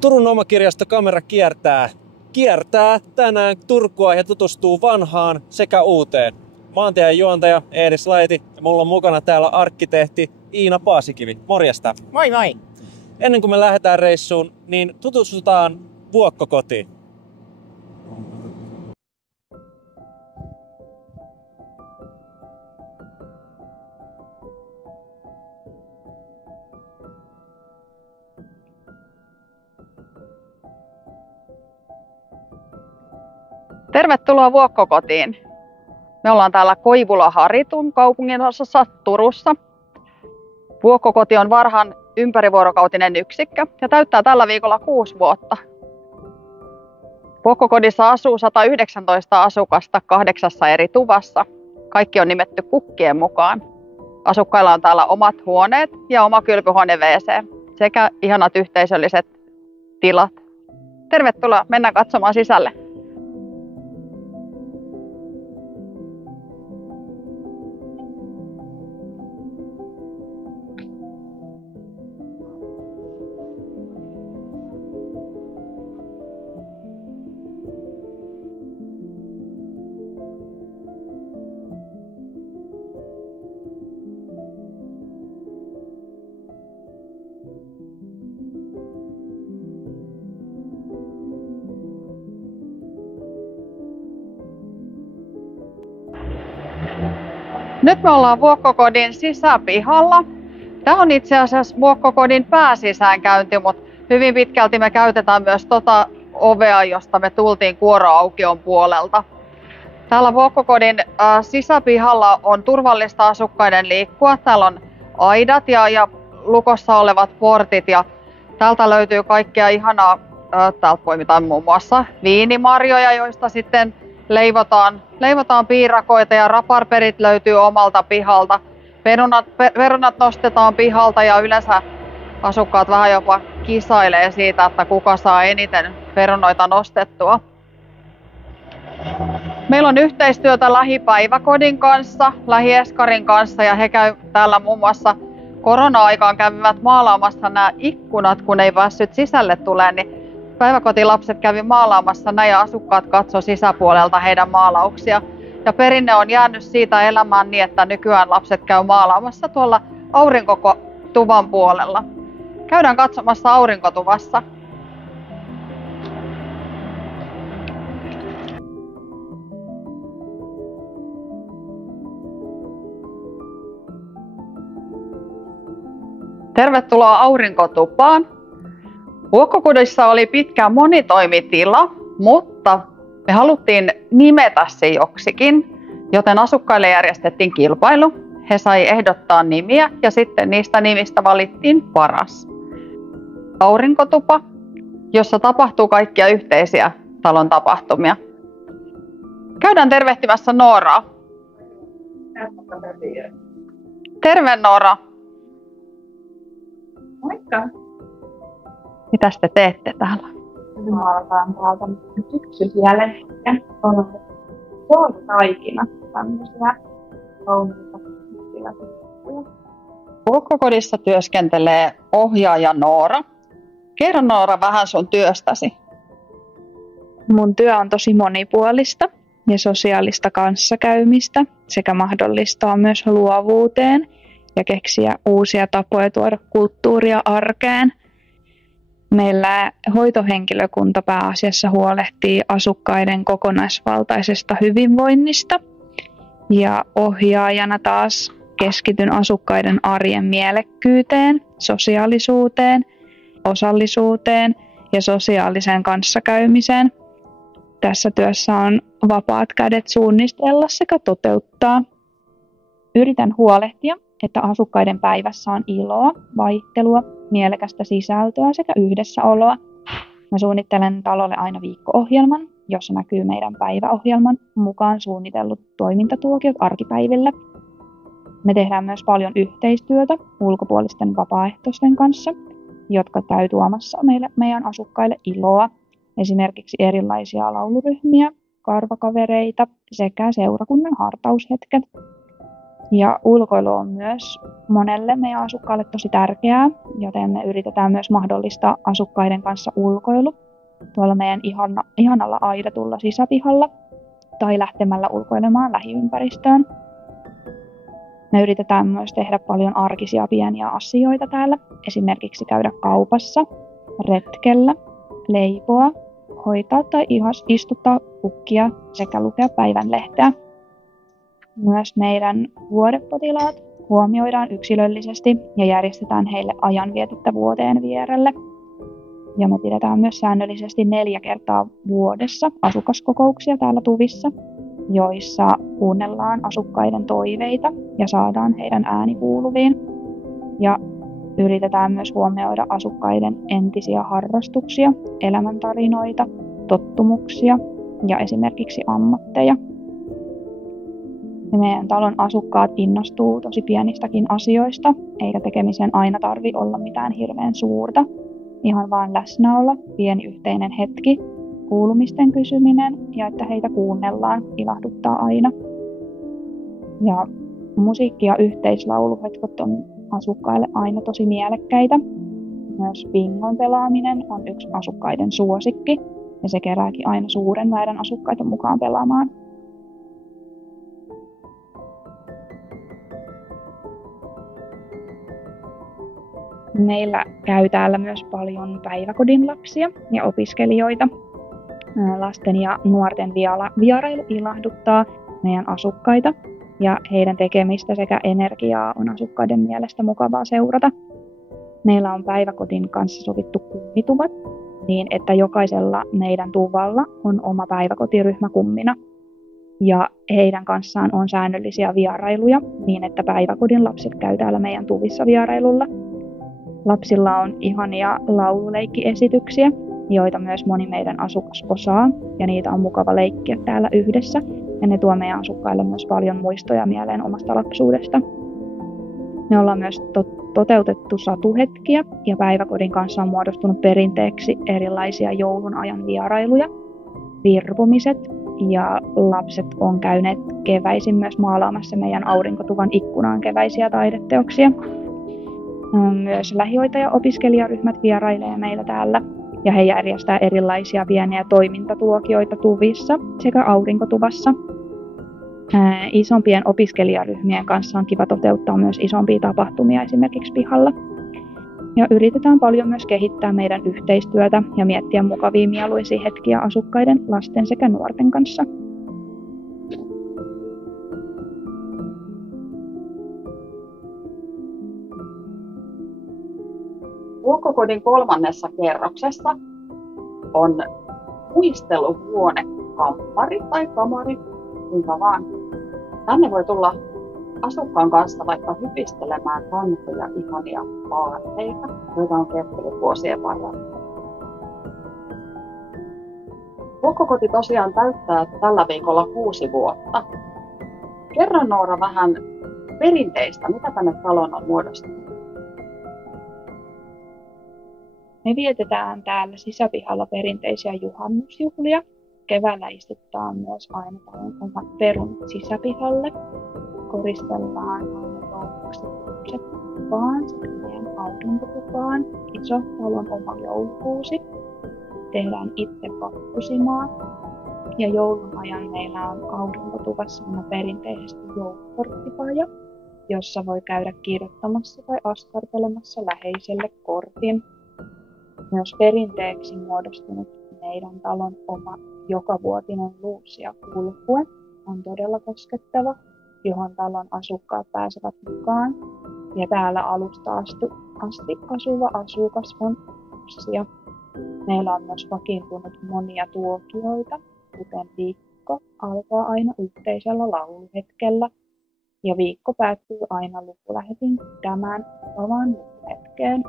Turun omakirjasto Kamera kiertää tänään Turkua ja tutustuu vanhaan sekä uuteen. Maantien juontaja Eedis Laiti ja mulla on mukana täällä arkkitehti Iina Paasikivi. Morjesta. Moi moi. Ennen kuin me lähdetään reissuun, niin tutustutaan Vuokkokotiin. Tervetuloa Vuokkokotiin. Me ollaan täällä Koivula-Haritun kaupunginosassa Turussa. Vuokkokoti on Varhan ympärivuorokautinen yksikkö ja täyttää tällä viikolla 6 vuotta. Vuokkokodissa asuu 119 asukasta 8 eri tuvassa. Kaikki on nimetty kukkien mukaan. Asukkailla on täällä omat huoneet ja oma kylpyhuone WC sekä ihanat yhteisölliset tilat. Tervetuloa, mennään katsomaan sisälle. Nyt me ollaan Vuokkokodin sisäpihalla. Tämä on itse asiassa Vuokkokodin pääsisäänkäynti, mutta hyvin pitkälti me käytetään myös tota ovea, josta me tultiin Kuoroaukion puolelta. Täällä Vuokkokodin sisäpihalla on turvallista asukkaiden liikkua. Täällä on aidat ja lukossa olevat portit ja täältä löytyy kaikkea ihanaa. Täältä poimitaan muun muassa viinimarjoja, joista sitten leivotaan piirakoita ja raparperit löytyy omalta pihalta. Perunat nostetaan pihalta ja yleensä asukkaat vähän jopa kisailee siitä, että kuka saa eniten perunoita nostettua. Meillä on yhteistyötä lähipäiväkodin kanssa, lähieskarin kanssa ja he käy täällä muun muassa korona-aikaan kävivät maalaamassa nämä ikkunat, kun ei päässyt sisälle tulemaan, niin päiväkotilapset kävi maalaamassa näin ja asukkaat katsoi sisäpuolelta heidän maalauksia. Ja perinne on jäänyt siitä elämään niin, että nykyään lapset käy maalaamassa tuolla aurinkotuvan puolella. Käydään katsomassa aurinkotuvassa. Tervetuloa aurinkotupaan. Vuokkokodissa oli pitkään monitoimitila, mutta me haluttiin nimetä se joksikin, joten asukkaille järjestettiin kilpailu. He sai ehdottaa nimiä ja sitten niistä nimistä valittiin paras. Aurinkotupa, jossa tapahtuu kaikkia yhteisiä talon tapahtumia. Käydään tervehtimässä Nooraa. Terve Noora. Moikka! Mitäs te teette täällä? Maalataan täältä syksyisiä lehtiä. On taikina tämmöisiä kauniita pikkuja. Vuokkokodissa työskentelee ohjaaja Noora. Kerro Noora vähän sun työstäsi. Mun työ on tosi monipuolista ja sosiaalista kanssakäymistä sekä mahdollistaa myös luovuuteen ja keksiä uusia tapoja tuoda kulttuuria arkeen. Meillä hoitohenkilökunta pääasiassa huolehtii asukkaiden kokonaisvaltaisesta hyvinvoinnista ja ohjaajana taas keskityn asukkaiden arjen mielekkyyteen, sosiaalisuuteen, osallisuuteen ja sosiaaliseen kanssakäymiseen. Tässä työssä on vapaat kädet suunnistella sekä toteuttaa. Yritän huolehtia, että asukkaiden päivässä on iloa, vaihtelua, mielekästä sisältöä sekä yhdessäoloa. Mä suunnittelen talolle aina viikko-ohjelman, jossa näkyy meidän päiväohjelman mukaan suunnitellut toimintatuokiot arkipäiville. Me tehdään myös paljon yhteistyötä ulkopuolisten vapaaehtoisten kanssa, jotka käy tuomassa meidän asukkaille iloa. Esimerkiksi erilaisia lauluryhmiä, karvakavereita sekä seurakunnan hartaushetket. Ja ulkoilu on myös monelle meidän asukkaalle tosi tärkeää, joten me yritetään myös mahdollistaa asukkaiden kanssa ulkoilu tuolla meidän ihanalla aidatulla sisäpihalla tai lähtemällä ulkoilemaan lähiympäristöön. Me yritetään myös tehdä paljon arkisia pieniä asioita täällä, esimerkiksi käydä kaupassa, retkellä, leipoa, hoitaa tai istuttaa kukkia sekä lukea päivänlehteä. Myös meidän vuodepotilaat huomioidaan yksilöllisesti ja järjestetään heille ajanvietettä vuoteen vierelle. Ja me pidetään myös säännöllisesti 4 kertaa vuodessa asukaskokouksia täällä tuvissa, joissa kuunnellaan asukkaiden toiveita ja saadaan heidän ääni kuuluviin. Ja yritetään myös huomioida asukkaiden entisiä harrastuksia, elämäntarinoita, tottumuksia ja esimerkiksi ammatteja. Ja meidän talon asukkaat innostuu tosi pienistäkin asioista, eikä tekemisen aina tarvi olla mitään hirveän suurta. Ihan vaan läsnäolo, pieni yhteinen hetki, kuulumisten kysyminen ja että heitä kuunnellaan ilahduttaa aina. Ja musiikki- ja yhteislauluhetkot on asukkaille aina tosi mielekkäitä. Myös bingon pelaaminen on yksi asukkaiden suosikki ja se kerääkin aina suuren määrän asukkaita mukaan pelaamaan. Meillä käy täällä myös paljon päiväkodin lapsia ja opiskelijoita. Lasten ja nuorten vierailu ilahduttaa meidän asukkaita ja heidän tekemistä sekä energiaa on asukkaiden mielestä mukavaa seurata. Meillä on päiväkodin kanssa sovittu kummituvat niin, että jokaisella meidän tuvalla on oma päiväkotiryhmä kummina. Ja heidän kanssaan on säännöllisiä vierailuja niin, että päiväkodin lapset käy täällä meidän tuvissa vierailulla. Lapsilla on ihania laululeikkiesityksiä, joita myös moni meidän asukas osaa, ja niitä on mukava leikkiä täällä yhdessä, ja ne tuo meidän asukkaille myös paljon muistoja mieleen omasta lapsuudesta. Me ollaan myös toteutettu satuhetkiä, ja päiväkodin kanssa on muodostunut perinteeksi erilaisia joulun ajan vierailuja, virpomiset, ja lapset on käyneet keväisin myös maalaamassa meidän aurinkotuvan ikkunaan keväisiä taideteoksia. Myös lähihoitaja-opiskelijaryhmät vierailee meillä täällä ja he järjestää erilaisia pieniä toimintatuokioita tuvissa sekä aurinkotuvassa. Isompien opiskelijaryhmien kanssa on kiva toteuttaa myös isompia tapahtumia esimerkiksi pihalla. Ja yritetään paljon myös kehittää meidän yhteistyötä ja miettiä mukavia mieluisia hetkiä asukkaiden, lasten sekä nuorten kanssa. Vuokkokodin 3. kerroksessa on muisteluhuonekamppari tai kamari, kuinka vaan. Tänne voi tulla asukkaan kanssa vaikka hypistelemään vanhoja ihania vaatteita, joita on kertynyt vuosien varrella. Vuokkokoti tosiaan täyttää tällä viikolla 6 vuotta. Kerro Noora vähän perinteistä, mitä tänne taloon on muodostunut. Me vietetään täällä sisäpihalla perinteisiä juhannusjuhlia. Keväällä istutaan myös aina talon omat perunat sisäpihalle. Koristellaan aina jouluksi tupaan sekä meidän aurinkotupaan. Iso talon oma joulukuusi. Tehdään itse vappusimaa. Ja joulun ajan meillä on aurinkotuvassa aina perinteisesti joulukorttipaja, jossa voi käydä kirjoittamassa tai askartelemassa läheiselle kortin. Myös perinteeksi muodostunut meidän talon oma jokavuotinen luusia kulkue on todella koskettava, johon talon asukkaat pääsevät mukaan. Ja täällä alusta asti asuva asukas on Luusia. Meillä on myös vakiintunut monia tuokioita, kuten viikko alkaa aina yhteisellä lauluhetkellä ja viikko päättyy aina lukulähetin pitämään omaan lukuhetkeen.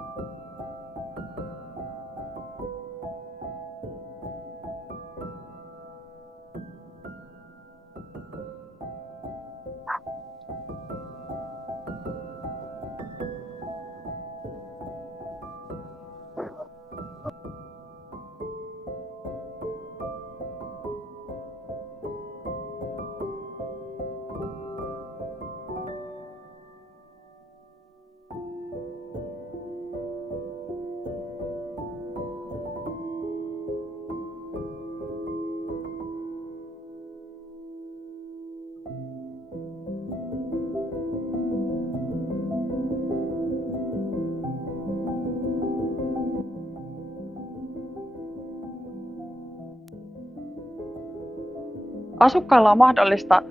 Asukkailla on mahdollista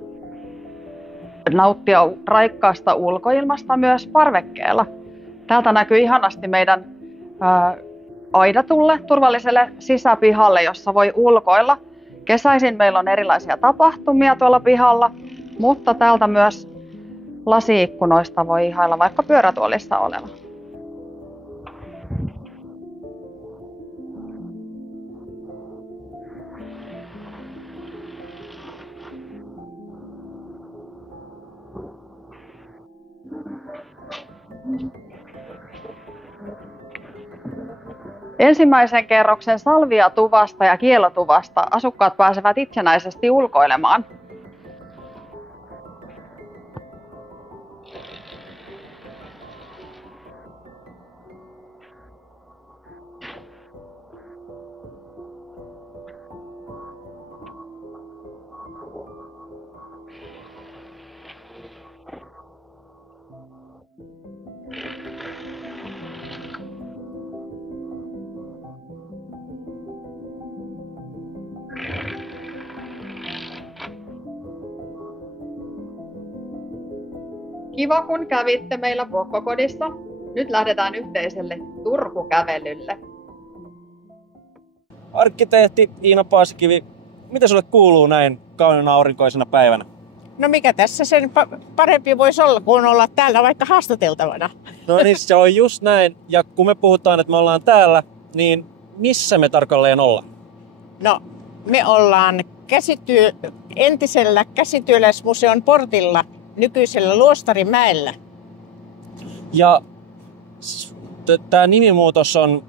nauttia raikkaasta ulkoilmasta myös parvekkeella. Täältä näkyy ihanasti meidän aidatulle turvalliselle sisäpihalle, jossa voi ulkoilla. Kesäisin meillä on erilaisia tapahtumia tuolla pihalla, mutta täältä myös lasiikkunoista voi ihailla vaikka pyörätuolissa oleva. Ensimmäisen kerroksen salviatuvasta ja kielotuvasta asukkaat pääsevät itsenäisesti ulkoilemaan. Kiva, kun kävitte meillä Vuokkokodissa. Nyt lähdetään yhteiselle Turku-kävelylle. Arkkitehti Iina Paasikivi, mitä sulle kuuluu näin kauniina aurinkoisena päivänä? No mikä tässä sen parempi voisi olla, kuin olla täällä vaikka haastateltavana. No niin, se on just näin. Ja kun me puhutaan, että me ollaan täällä, niin missä me tarkalleen ollaan? No, me ollaan entisellä käsityöläismuseon portilla, nykyisellä Luostarimäellä. Ja tämä nimimuutos on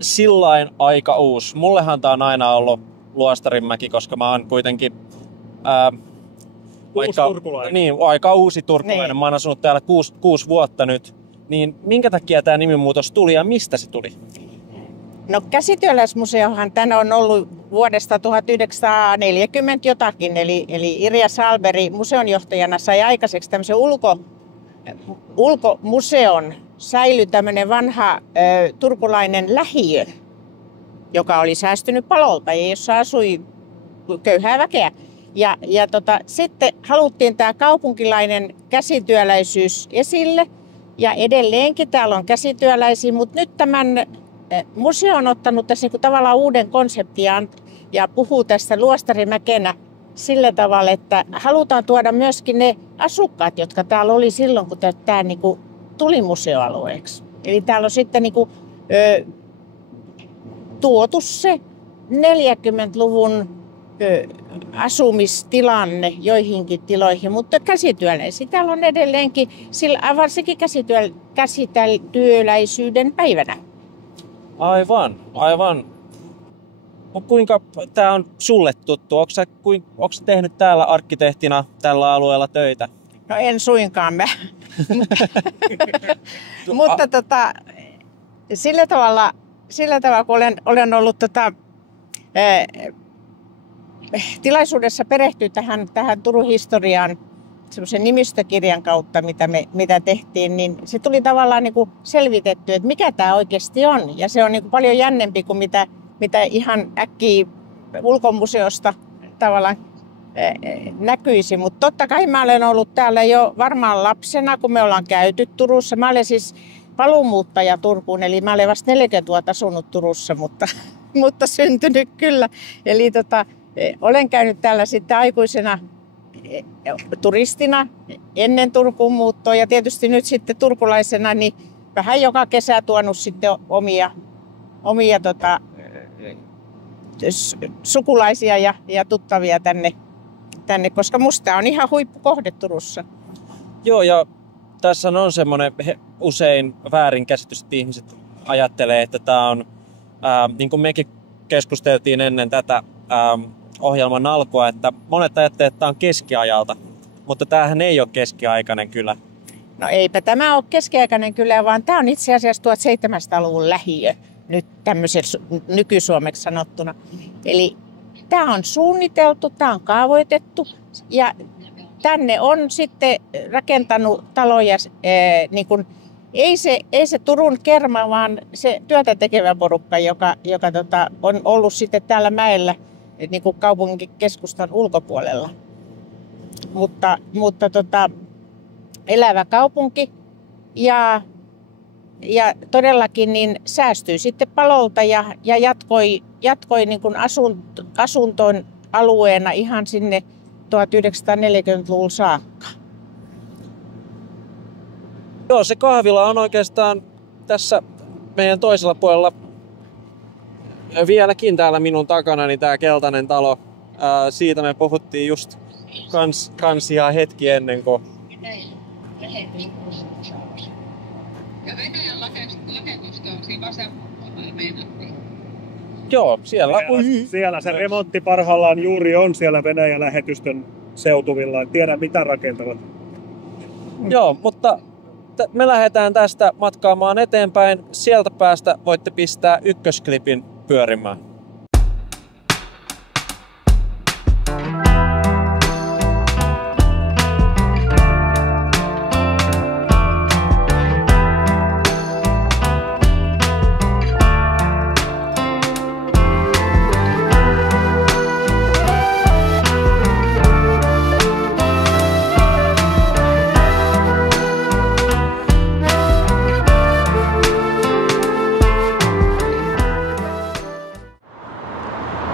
sillain aika uusi. Mullehan tää on aina ollut Luostarinmäki, koska mä oon kuitenkin aika uusi turkulainen. Niin. Mä oon asunut täällä 6 vuotta nyt. Niin minkä takia tämä nimimuutos tuli ja mistä se tuli? No käsityöläismuseohan tänne on ollut vuodesta 1940 jotakin, eli Irja Salberi museonjohtajana sai aikaiseksi tämmöisen ulkomuseon. Säilyi tämmöinen vanha turkulainen lähiö, joka oli säästynyt palolta ja jossa asui köyhää väkeä. Sitten haluttiin tämä kaupunkilainen käsityöläisyys esille ja edelleenkin täällä on käsityöläisiä, mutta nyt tämän museo on ottanut tässä niinku tavallaan uuden konseptiaan ja puhuu tästä Luostarimäkenä sillä tavalla, että halutaan tuoda myöskin ne asukkaat, jotka täällä oli silloin, kun tämä niinku tuli museoalueeksi. Eli täällä on sitten niinku, tuotu se 40-luvun asumistilanne joihinkin tiloihin, mutta käsityöläisiä täällä on edelleenkin, varsinkin käsityöläisyyden päivänä. Aivan. Kuinka tämä on sulle tuttu? Onko sä tehnyt täällä arkkitehtina tällä alueella töitä? No en suinkaan mä. Mutta sillä tavalla kun olen ollut tilaisuudessa perehtyä tähän Turun historiaan semmoisen nimistökirjan kautta, mitä tehtiin, niin se tuli tavallaan niin kuin selvitetty, että mikä tämä oikeasti on. Ja se on niin kuin paljon jännempi kuin mitä ihan äkkiä ulkomuseosta tavallaan näkyisi. Mutta totta kai mä olen ollut täällä jo varmaan lapsena, kun me ollaan käyty Turussa. Mä olen siis paluumuuttaja Turkuun, eli mä olen vasta 40 vuotta asunut Turussa, mutta syntynyt kyllä. Eli olen käynyt täällä sitten aikuisena turistina ennen Turkuun muuttoa ja tietysti nyt sitten turkulaisena niin vähän joka kesä tuonut sitten omia sukulaisia ja tuttavia tänne, koska musta on ihan huippukohde Turussa. Joo, ja tässä on semmoinen usein väärinkäsitys, että ihmiset ajattelee, että tämä on, niin kuin mekin keskusteltiin ennen tätä ohjelman alkua, että monet ajattelevat, että tämä on keskiajalta, mutta tämähän ei ole keskiaikainen kylä. No eipä tämä ole keskiaikainen kylä, vaan tämä on itse asiassa 1700-luvun lähiö, nyt tämmöisessä nykysuomeksi sanottuna. Eli tämä on suunniteltu, tämä on kaavoitettu ja tänne on sitten rakentanut taloja, niin kuin, ei se Turun kerma, vaan se työtä tekevä porukka, joka on ollut sitten täällä mäellä niin kuin kaupungin keskustan ulkopuolella. Mutta elävä kaupunki ja todellakin niin säästyi sitten palolta ja jatkoi niin kuin asuntoon alueena ihan sinne 1940-luvulla saakka. Joo, se kahvila on oikeastaan tässä meidän toisella puolella vieläkin täällä minun takanani, tää keltainen talo. Siitä me puhuttiin just kans ihan hetki ennen kuin... Ja Venäjän lähetystö on siinä vasemmalla meinattiin. Joo, siellä. Siellä se remontti parhaillaan juuri on siellä Venäjän lähetystön seutuvilla. En tiedä mitä rakentavat. Joo, mutta me lähdetään tästä matkaamaan eteenpäin. Sieltä päästä voitte pistää ykkösklipin pyörimään.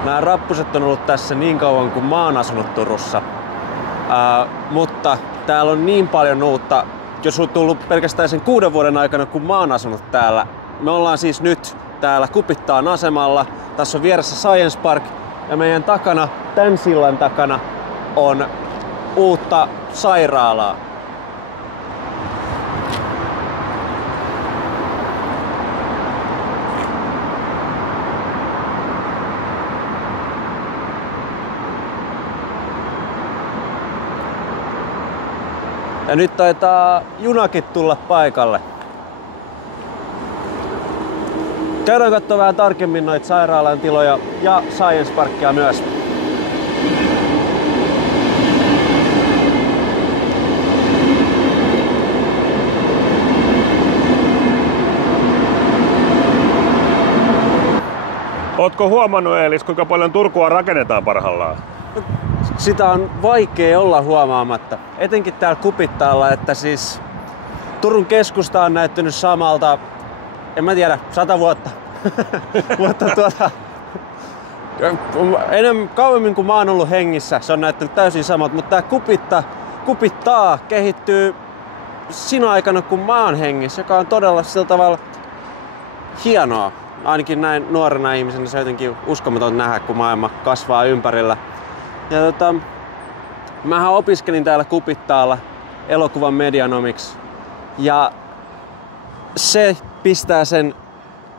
Nämä rappuset on ollut tässä niin kauan kuin mä oon asunut Turussa. Mutta täällä on niin paljon uutta, jos on tullut pelkästään sen 6 vuoden aikana, kun mä oon asunut täällä. Me ollaan siis nyt täällä Kupittaan asemalla. Tässä on vieressä Science Park ja meidän takana, tän sillan takana, on uutta sairaalaa. Ja nyt taitaa junakin tulla paikalle. Käydään katsomaan vähän tarkemmin noita sairaalan tiloja ja Science Parkia myös. Ootko huomannut, Eelis, kuinka paljon Turkua rakennetaan parhaillaan? Sitä on vaikea olla huomaamatta. Etenkin täällä Kupittaalla, että siis Turun keskusta on näyttänyt samalta, en mä tiedä, 100 vuotta. Mutta kauemmin kuin mä oon ollut hengissä, se on näyttänyt täysin samalta. Mutta tää Kupittaa kehittyy siinä aikana, kun mä oon hengissä, joka on todella sillä tavalla hienoa. Ainakin näin nuorena ihmisenä se on jotenkin uskomaton nähdä, kun maailma kasvaa ympärillä. Ja mähän opiskelin täällä Kupittaalla elokuvan medianomiksi. Ja se pistää sen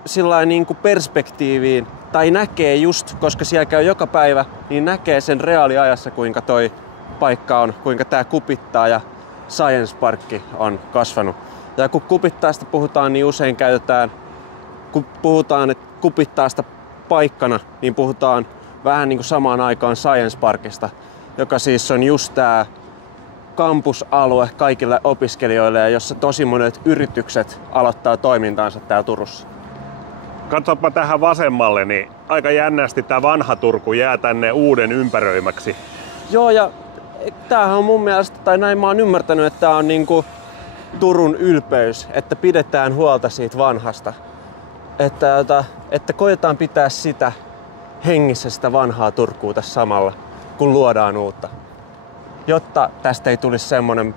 sillain niin kuin perspektiiviin, tai näkee just, koska siellä käy joka päivä, niin näkee sen reaaliajassa, kuinka toi paikka on, kuinka tää Kupittaa ja Science Parkki on kasvanut. Ja kun Kupittaasta puhutaan, niin usein käytetään, kun puhutaan, että Kupittaasta paikkana, niin puhutaan vähän niin kuin samaan aikaan Science Parkista, joka siis on just tää kampusalue kaikille opiskelijoille ja jossa tosi monet yritykset aloittaa toimintaansa täällä Turussa. Katsoppa tähän vasemmalle, niin aika jännästi tää vanha Turku jää tänne uuden ympäröimäksi. Joo, ja tämähän on mun mielestä, tai näin mä oon ymmärtänyt, että tää on niinku Turun ylpeys, että pidetään huolta siitä vanhasta. Että koetaan pitää sitä hengissä, sitä vanhaa Turkua tässä samalla, kun luodaan uutta. Jotta tästä ei tulisi semmonen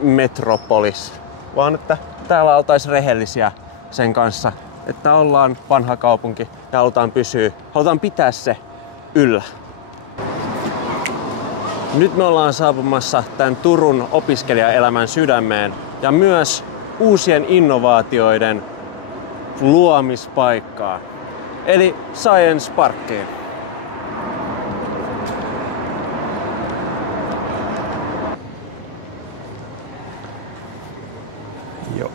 metropolis, vaan että täällä oltaisiin rehellisiä sen kanssa, että ollaan vanha kaupunki ja halutaan pitää se yllä. Nyt me ollaan saapumassa tämän Turun opiskelijaelämän sydämeen ja myös uusien innovaatioiden luomispaikkaan, eli Science Parkiin. Joo.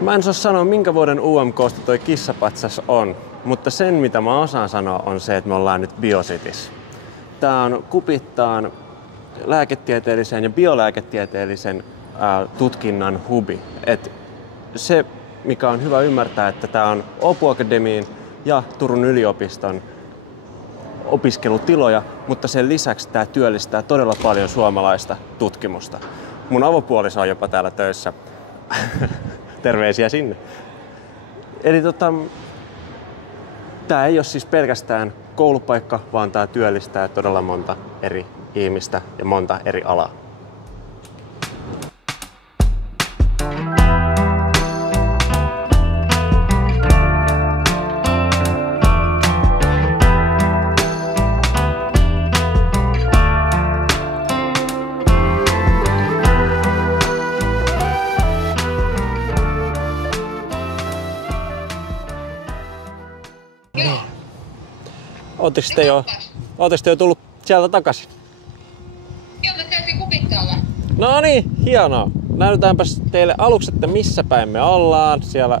Mä en saa sanoa, minkä vuoden UMK:sta toi kissapatsas on, mutta sen mitä mä osaan sanoa on se, että me ollaan nyt Biocities. Tää on Kupittaan lääketieteellisen ja biolääketieteellisen tutkinnan hubi. Et se, mikä on hyvä ymmärtää, että tämä on Åbo Akademiin ja Turun yliopiston opiskelutiloja, mutta sen lisäksi tämä työllistää todella paljon suomalaista tutkimusta. Mun avopuoliso on jopa täällä töissä. Terveisiä sinne. Eli tämä ei ole siis pelkästään koulupaikka, vaan tämä työllistää todella monta eri ihmistä ja monta eri alaa. Oletteko te jo tullut sieltä takaisin? Joo, me käytiin kupittaalla. No niin, hienoa. Näytetäänpäs teille aluksi, että missä päin me ollaan. Siellä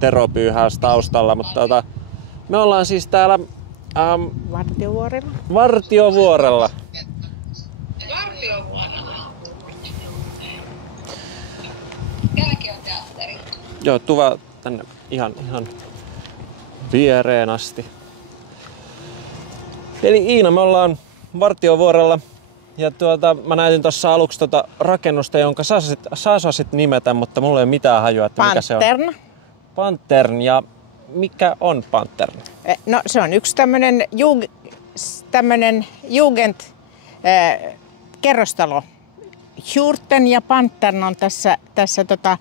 Tero pyyhäys taustalla, mutta me ollaan siis täällä Vartiovuorella. Vartiovuorella. Vartiovuorella. Täälläkin on teatteri. Joo, tuva tänne ihan viereen asti. Eli Iina, me ollaan Vartiovuorella ja mä näytin tuossa aluksi rakennusta, jonka sä osasit nimetä, mutta mulla ei ole mitään hajua, että mikä se on. Pantern. Pantern. Ja mikä on Pantern? No se on yksi tämmönen Jugend-kerrostalo. Hjorten ja Pantern on tässä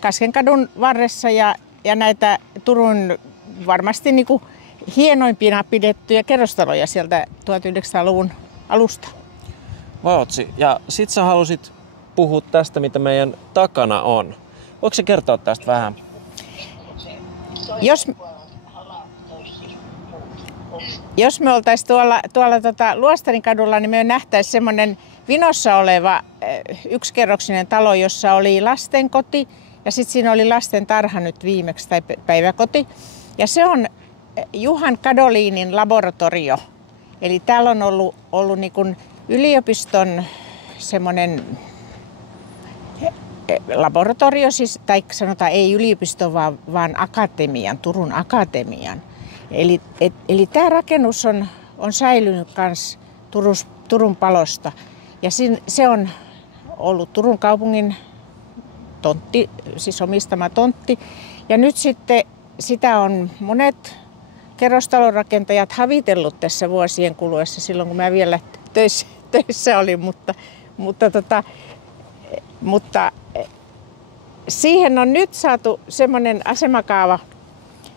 Kaskenkadun varressa ja näitä Turun varmasti niinku hienoimpina pidettyjä kerrostaloja sieltä 1900-luvun alusta. Vautsi. Ja sit sä halusit puhua tästä, mitä meidän takana on. Voitko sä kertoa tästä vähän? Jos me oltaisiin tuolla Luostarin kadulla, niin me nähtäisiin semmoinen vinossa oleva yksikerroksinen talo, jossa oli lastenkoti ja sitten siinä oli lasten tarha nyt viimeksi tai päiväkoti. Ja se on Juhan Kadolinin laboratorio. Eli täällä on ollut niin kuin yliopiston semmoinen laboratorio, siis, tai sanotaan ei yliopiston, vaan akatemian, Turun akatemian. Eli tämä rakennus on säilynyt myös Turun palosta. Ja se on ollut Turun kaupungin tontti, siis omistama tontti. Ja nyt sitten sitä on monet kerrostalorakentajat havitellut tässä vuosien kuluessa silloin, kun mä vielä töissä olin, mutta siihen on nyt saatu semmoinen asemakaava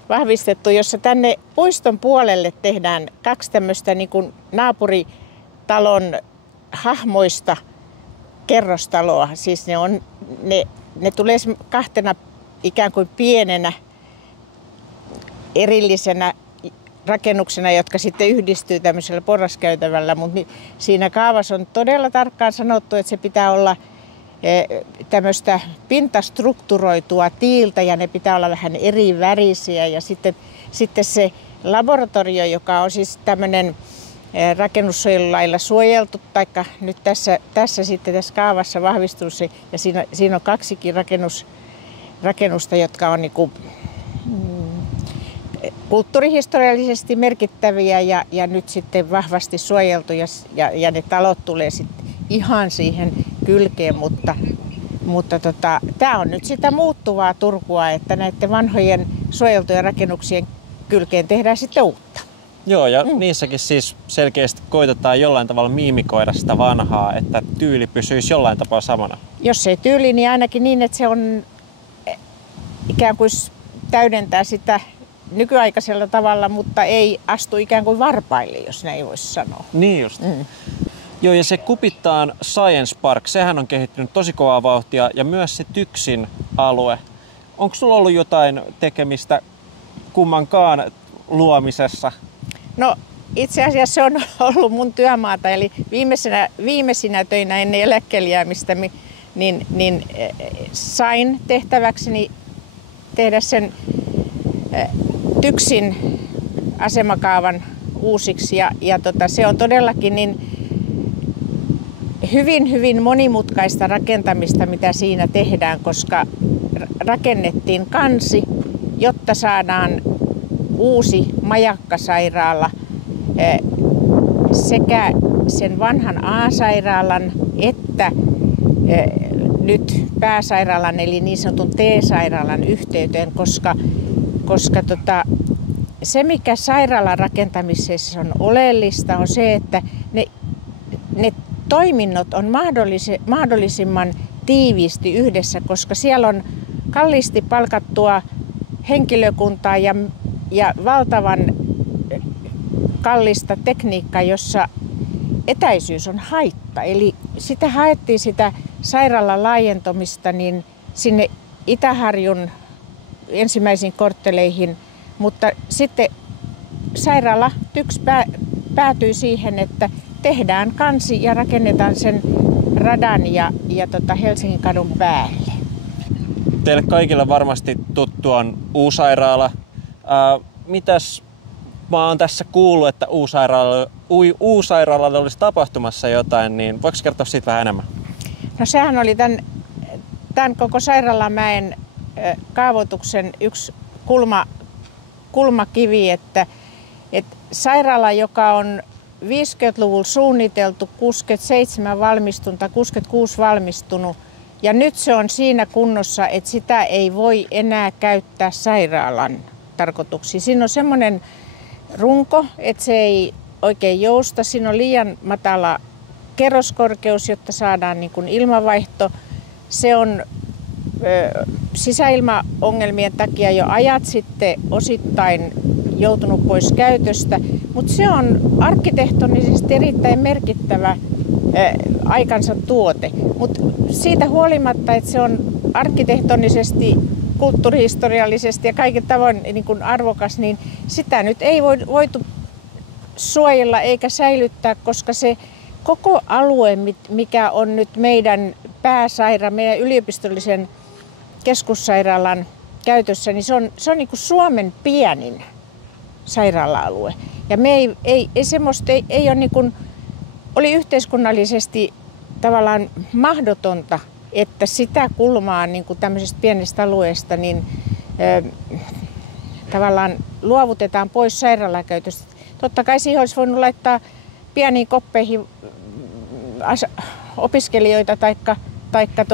vahvistettu, jossa tänne puiston puolelle tehdään 2 tämmöistä niin kuin naapuritalon hahmoista kerrostaloa. Siis ne tulee 2 ikään kuin pienenä erillisenä rakennuksena, jotka sitten yhdistyy tämmöisellä porraskäytävällä, mutta siinä kaavassa on todella tarkkaan sanottu, että se pitää olla tämmöistä pintastrukturoitua tiiltä ja ne pitää olla vähän eri värisiä ja sitten se laboratorio, joka on siis tämmöinen rakennussuojelulailla suojeltu, taikka nyt tässä sitten tässä kaavassa vahvistuu se, ja siinä on 2 rakennusta, jotka on niinku kulttuurihistoriallisesti merkittäviä ja nyt sitten vahvasti suojeltu ja ne talot tulee sitten ihan siihen kylkeen, mutta tämä on nyt sitä muuttuvaa Turkua, että näiden vanhojen suojeltujen rakennuksien kylkeen tehdään sitten uutta. Joo, ja niissäkin siis selkeästi koitetaan jollain tavalla miimikoida sitä vanhaa, että tyyli pysyisi jollain tapaa samana. Jos ei tyyli, niin ainakin niin, että se on ikään kuin täydentää sitä nykyaikaisella tavalla, mutta ei astu ikään kuin varpaille, jos näin voisi sanoa. Niin just. Joo, ja se Kupittaan Science Park, sehän on kehittynyt tosi kovaa vauhtia, ja myös se TYKSin alue. Onko sulla ollut jotain tekemistä kummankaan luomisessa? No itse asiassa se on ollut mun työmaata, eli viimeisinä töinä ennen eläkkeelle jäämistä, niin sain tehtäväkseni tehdä sen TYKSin asemakaavan uusiksi ja se on todellakin niin hyvin monimutkaista rakentamista, mitä siinä tehdään, koska rakennettiin kansi, jotta saadaan uusi majakkasairaala sekä sen vanhan A-sairaalan että nyt pääsairaalan eli niin sanotun T-sairaalan yhteyteen, koska se mikä sairaalan rakentamisessa on oleellista on se, että ne toiminnot on mahdollisimman tiiviisti yhdessä, koska siellä on kalliisti palkattua henkilökuntaa ja valtavan kallista tekniikkaa, jossa etäisyys on haitta. Eli sitä haettiin sitä sairaalan laajentumista niin sinne Itä-Harjun ensimmäisiin kortteleihin, mutta sitten sairaala TYKS päätyi siihen, että tehdään kansi ja rakennetaan sen radan ja Helsingin kadun päälle. Teille kaikille varmasti tuttu on U-sairaala. Mitäs mä oon tässä kuullut, että U-sairaalalle olisi tapahtumassa jotain, niin voiko kertoa siitä vähän enemmän? No sehän oli tämän koko Sairaalamäen kaavoituksen yksi kulmakivi, että sairaala, joka on 50-luvulla suunniteltu, 67 valmistunut tai 66 valmistunut, ja nyt se on siinä kunnossa, että sitä ei voi enää käyttää sairaalan tarkoituksiin. Siinä on semmoinen runko, että se ei oikein jousta. Siinä on liian matala kerroskorkeus, jotta saadaan niin kuin ilmavaihto. Se on sisäilmaongelmien takia jo ajat sitten osittain joutunut pois käytöstä, mutta se on arkkitehtonisesti erittäin merkittävä aikansa tuote. Mutta siitä huolimatta, että se on arkkitehtonisesti, kulttuurihistoriallisesti ja kaiken tavoin niin kuin arvokas, niin sitä nyt ei voitu suojella eikä säilyttää, koska se koko alue, mikä on nyt meidän meidän yliopistollisen keskussairaalan käytössä, niin se on niin kuin Suomen pienin sairaala-alue. Ja me ei ole niin kuin, oli yhteiskunnallisesti tavallaan mahdotonta, että sitä kulmaa niin kuin tämmöisestä pienestä alueesta niin tavallaan luovutetaan pois sairaalakäytöstä. Totta kai siihen olisi voinut laittaa pieniin koppeihin opiskelijoita taikka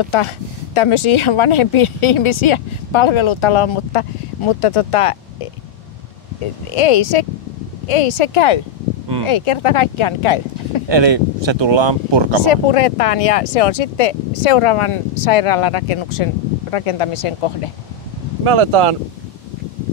tämmöisiä vanhempia ihmisiä palvelutaloon, mutta ei se käy. Ei kerta kaikkiaan käy. Eli se tullaan purkamaan? Se puretaan ja se on sitten seuraavan sairaalan rakentamisen kohde. Me aletaan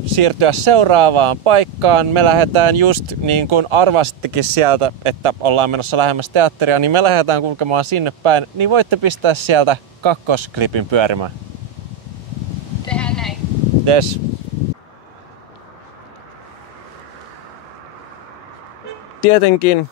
siirtyä seuraavaan paikkaan. Me lähdetään just niin kuin arvasittekin sieltä, että ollaan menossa lähemmäs teatteria, niin me lähdetään kulkemaan sinne päin. Niin voitte pistää sieltä kakkosklipin pyörimään. Tehdään näin. Yes. Tietenkin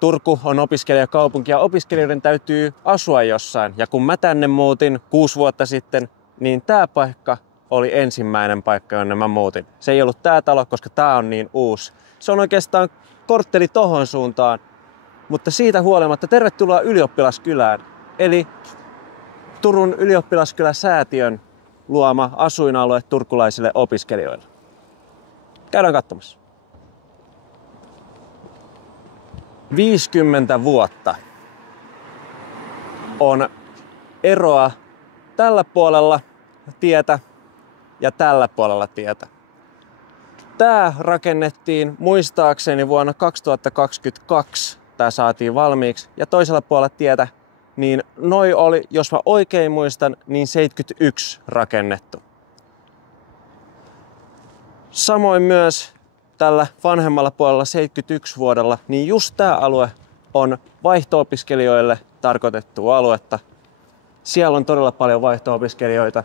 Turku on opiskelijakaupunki ja opiskelijoiden täytyy asua jossain. Ja kun mä tänne muutin 6 vuotta sitten, niin tää paikka oli ensimmäinen paikka, jonne mä muutin. Se ei ollut tää talo, koska tää on niin uusi. Se on oikeastaan kortteli tohon suuntaan. Mutta siitä huolimatta tervetuloa Ylioppilaskylään. Eli Turun ylioppilaskylä-säätiön luoma asuinalue turkulaisille opiskelijoille. Käydään katsomassa. 50 vuotta on eroa tällä puolella tietä ja tällä puolella tietä. Tää rakennettiin muistaakseni vuonna 2022. Tää saatiin valmiiksi. Ja toisella puolella tietä, niin noi oli, jos mä oikein muistan, niin 71 rakennettu. Samoin myös tällä vanhemmalla puolella 71 vuodella, niin just tää alue on vaihto-opiskelijoille tarkoitettua aluetta. Siellä on todella paljon vaihto-opiskelijoita.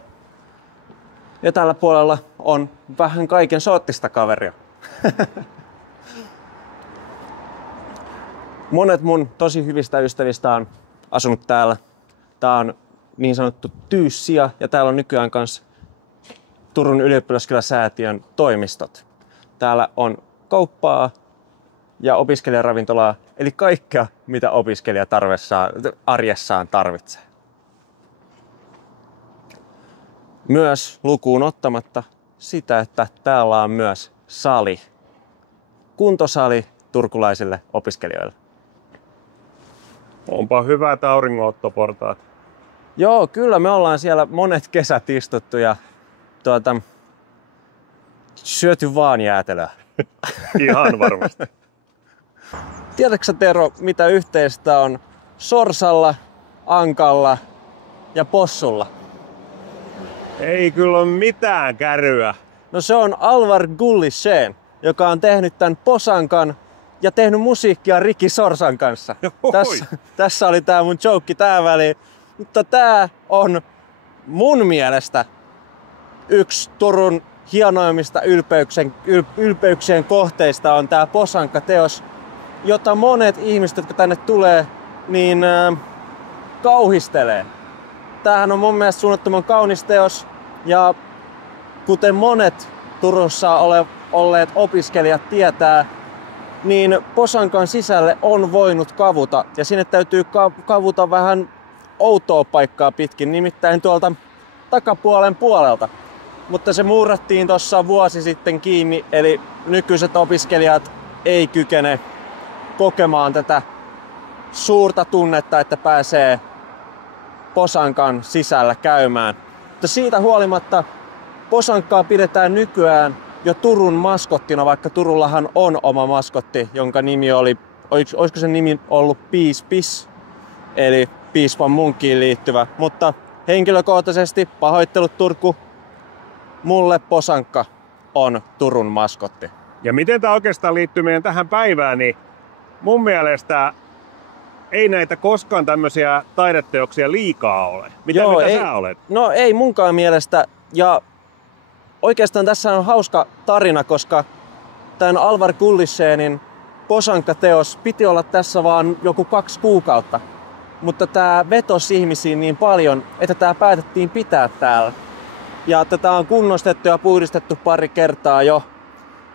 Ja tällä puolella on vähän kaiken sorttista kaveria. Monet mun tosi hyvistä ystävistä on asunut täällä. Tää on niin sanottu tyyssiä ja täällä on nykyään kanssa Turun ylioppilaskylä-säätiön toimistot. Täällä on kauppaa ja opiskelijaravintolaa Eli kaikkea, mitä opiskelija arjessaan tarvitsee. Myös lukuun ottamatta sitä, että täällä on myös sali. Kuntosali turkulaisille opiskelijoille. Onpa hyvät auringonottoportaat. Joo, kyllä me ollaan siellä monet kesät istuttu ja syöty vaan jäätelöä. Ihan varmasti. Tiedätkö sä, Tero, mitä yhteistä on sorsalla, ankalla ja possulla? Ei kyllä ole mitään käryä. No se on Alvar Gullisen, joka on tehnyt tämän posankan ja tehnyt musiikkia Ricky Sorsan kanssa. Tässä oli tää mun joke tää väliin. Mutta tää on mun mielestä yksi Turun hienoimmista ylpeyksien kohteista on tää posankkateos, jota monet ihmiset, jotka tänne tulee, niin kauhistelee. Tämähän on mun mielestä suunnattoman kaunis teos ja kuten monet Turussa olleet opiskelijat tietää, niin posankan sisälle on voinut kavuta ja sinne täytyy kavuta vähän outoa paikkaa pitkin, nimittäin tuolta takapuolen puolelta. Mutta se muurattiin tuossa vuosi sitten kiinni, eli nykyiset opiskelijat ei kykene kokemaan tätä suurta tunnetta, että pääsee posankan sisällä käymään. Mutta siitä huolimatta posankkaa pidetään nykyään jo Turun maskottina, vaikka Turullahan on oma maskotti, jonka nimi oli, olisiko sen nimi ollut Piispis, eli piispan munkkiin liittyvä. Mutta henkilökohtaisesti pahoittelut Turku, mulle posankka on Turun maskotti. Ja miten tämä oikeastaan liittyy meidän tähän päivään, niin mun mielestä ei näitä koskaan tämmöisiä taideteoksia liikaa ole. Mitä sä olet? No ei munkaan mielestä. Ja oikeastaan tässä on hauska tarina, koska tämän Alvar Gullisenin posankkateos piti olla tässä vaan joku 2 kuukautta. Mutta tää vetosi ihmisiin niin paljon, että tää päätettiin pitää täällä. Ja tätä on kunnostettu ja puhdistettu pari kertaa jo.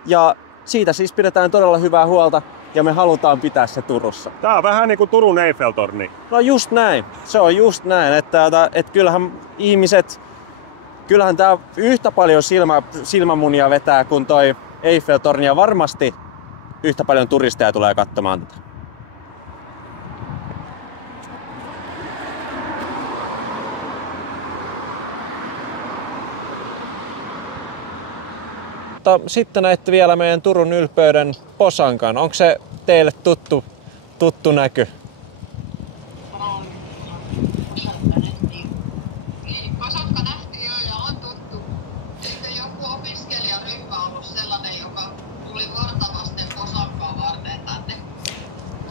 Ja siitä siis pidetään todella hyvää huolta ja me halutaan pitää se Turussa. Tää on vähän niin kuin Turun Eiffeltorni. No just näin. Se on just näin, että kyllähän tää yhtä paljon silmämunia vetää kuin toi Eiffeltorni ja varmasti yhtä paljon turisteja tulee katsomaan tätä. Sitten näette vielä meidän Turun ylpeyden posankan. Onko se teille tuttu näky? Posankka nähtiin jo ja on tuttu. Sitten joku opiskelijaryhmä on ollut sellainen, joka tuli vartavasten posankkaa varten tänne.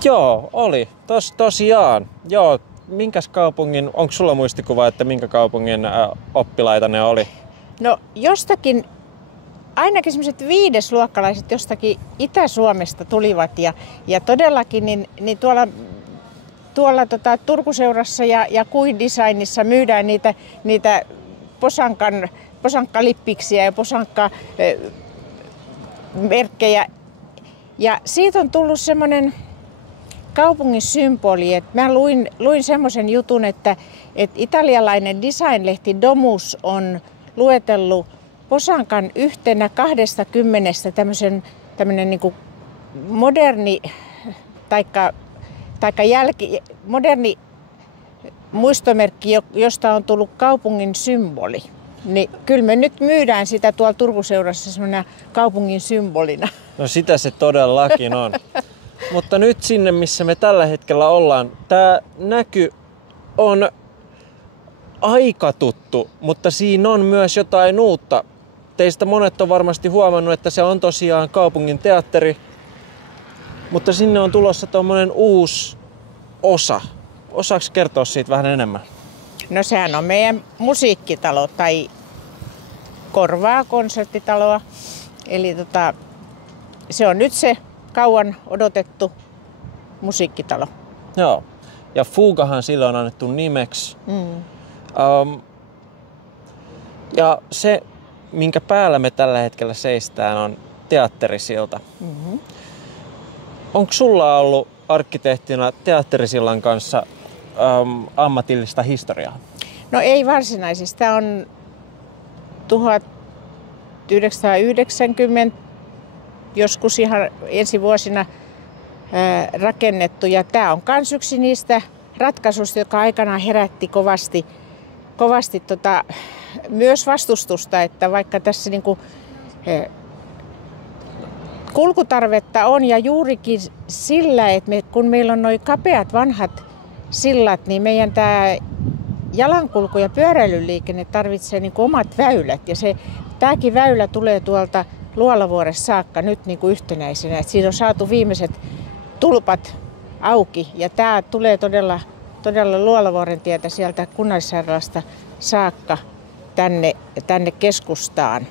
Joo, oli. Tosiaan. Joo, minkäs kaupungin, onko sulla muistikuva, että minkä kaupungin oppilaita ne oli? No jostakin, ainakin semmoiset 5-luokkalaiset jostakin Itä-Suomesta tulivat ja todellakin niin tuolla Turkuseurassa ja Kuin Designissa myydään niitä posankkalippiksi ja posankkamerkkejä. Ja siitä on tullut semmoinen kaupungin symboli, että mä luin semmoisen jutun, että italialainen designlehti Domus on luetellut posankan yhtenä 20 tämmöinen niin kuin moderni moderni muistomerkki, josta on tullut kaupungin symboli. Niin kyllä me nyt myydään sitä tuolla Turkuseurassa semmoinen kaupungin symbolina. No sitä se todellakin on. Mutta nyt sinne, missä me tällä hetkellä ollaan, tää näky on aika tuttu, mutta siinä on myös jotain uutta. Teistä monet on varmasti huomannut, että se on tosiaan kaupungin teatteri, mutta sinne on tulossa tommonen uusi osa. Osaako kertoa siitä vähän enemmän? No sehän on meidän musiikkitalo tai korvaa konserttitaloa. Eli se on nyt se kauan odotettu musiikkitalo. Joo. Ja Fugahan sille on annettu nimeksi. Ja se, minkä päällä me tällä hetkellä seistään, on teatterisilta. Mm-hmm. Onko sulla ollut arkkitehtina Teatterisillan kanssa ammatillista historiaa? No ei varsinaisesti. Tämä on 1990 joskus ihan ensi vuosina rakennettu. Ja tämä on myös yksi niistä ratkaisuista, joka aikanaan herätti kovasti myös vastustusta, että vaikka tässä niinku, kulkutarvetta on ja juurikin sillä, että kun meillä on nuo kapeat vanhat sillat, niin meidän tämä jalankulku- ja pyöräilyliikenne tarvitsee niinku omat väylät. Ja tämäkin väylä tulee tuolta Luolavuoresta saakka nyt niinku yhtenäisenä. Et siinä on saatu viimeiset tulpat auki ja tämä tulee todella Luolavuoren tietä sieltä Kunnallissairaalasta saakka tänne keskustaan.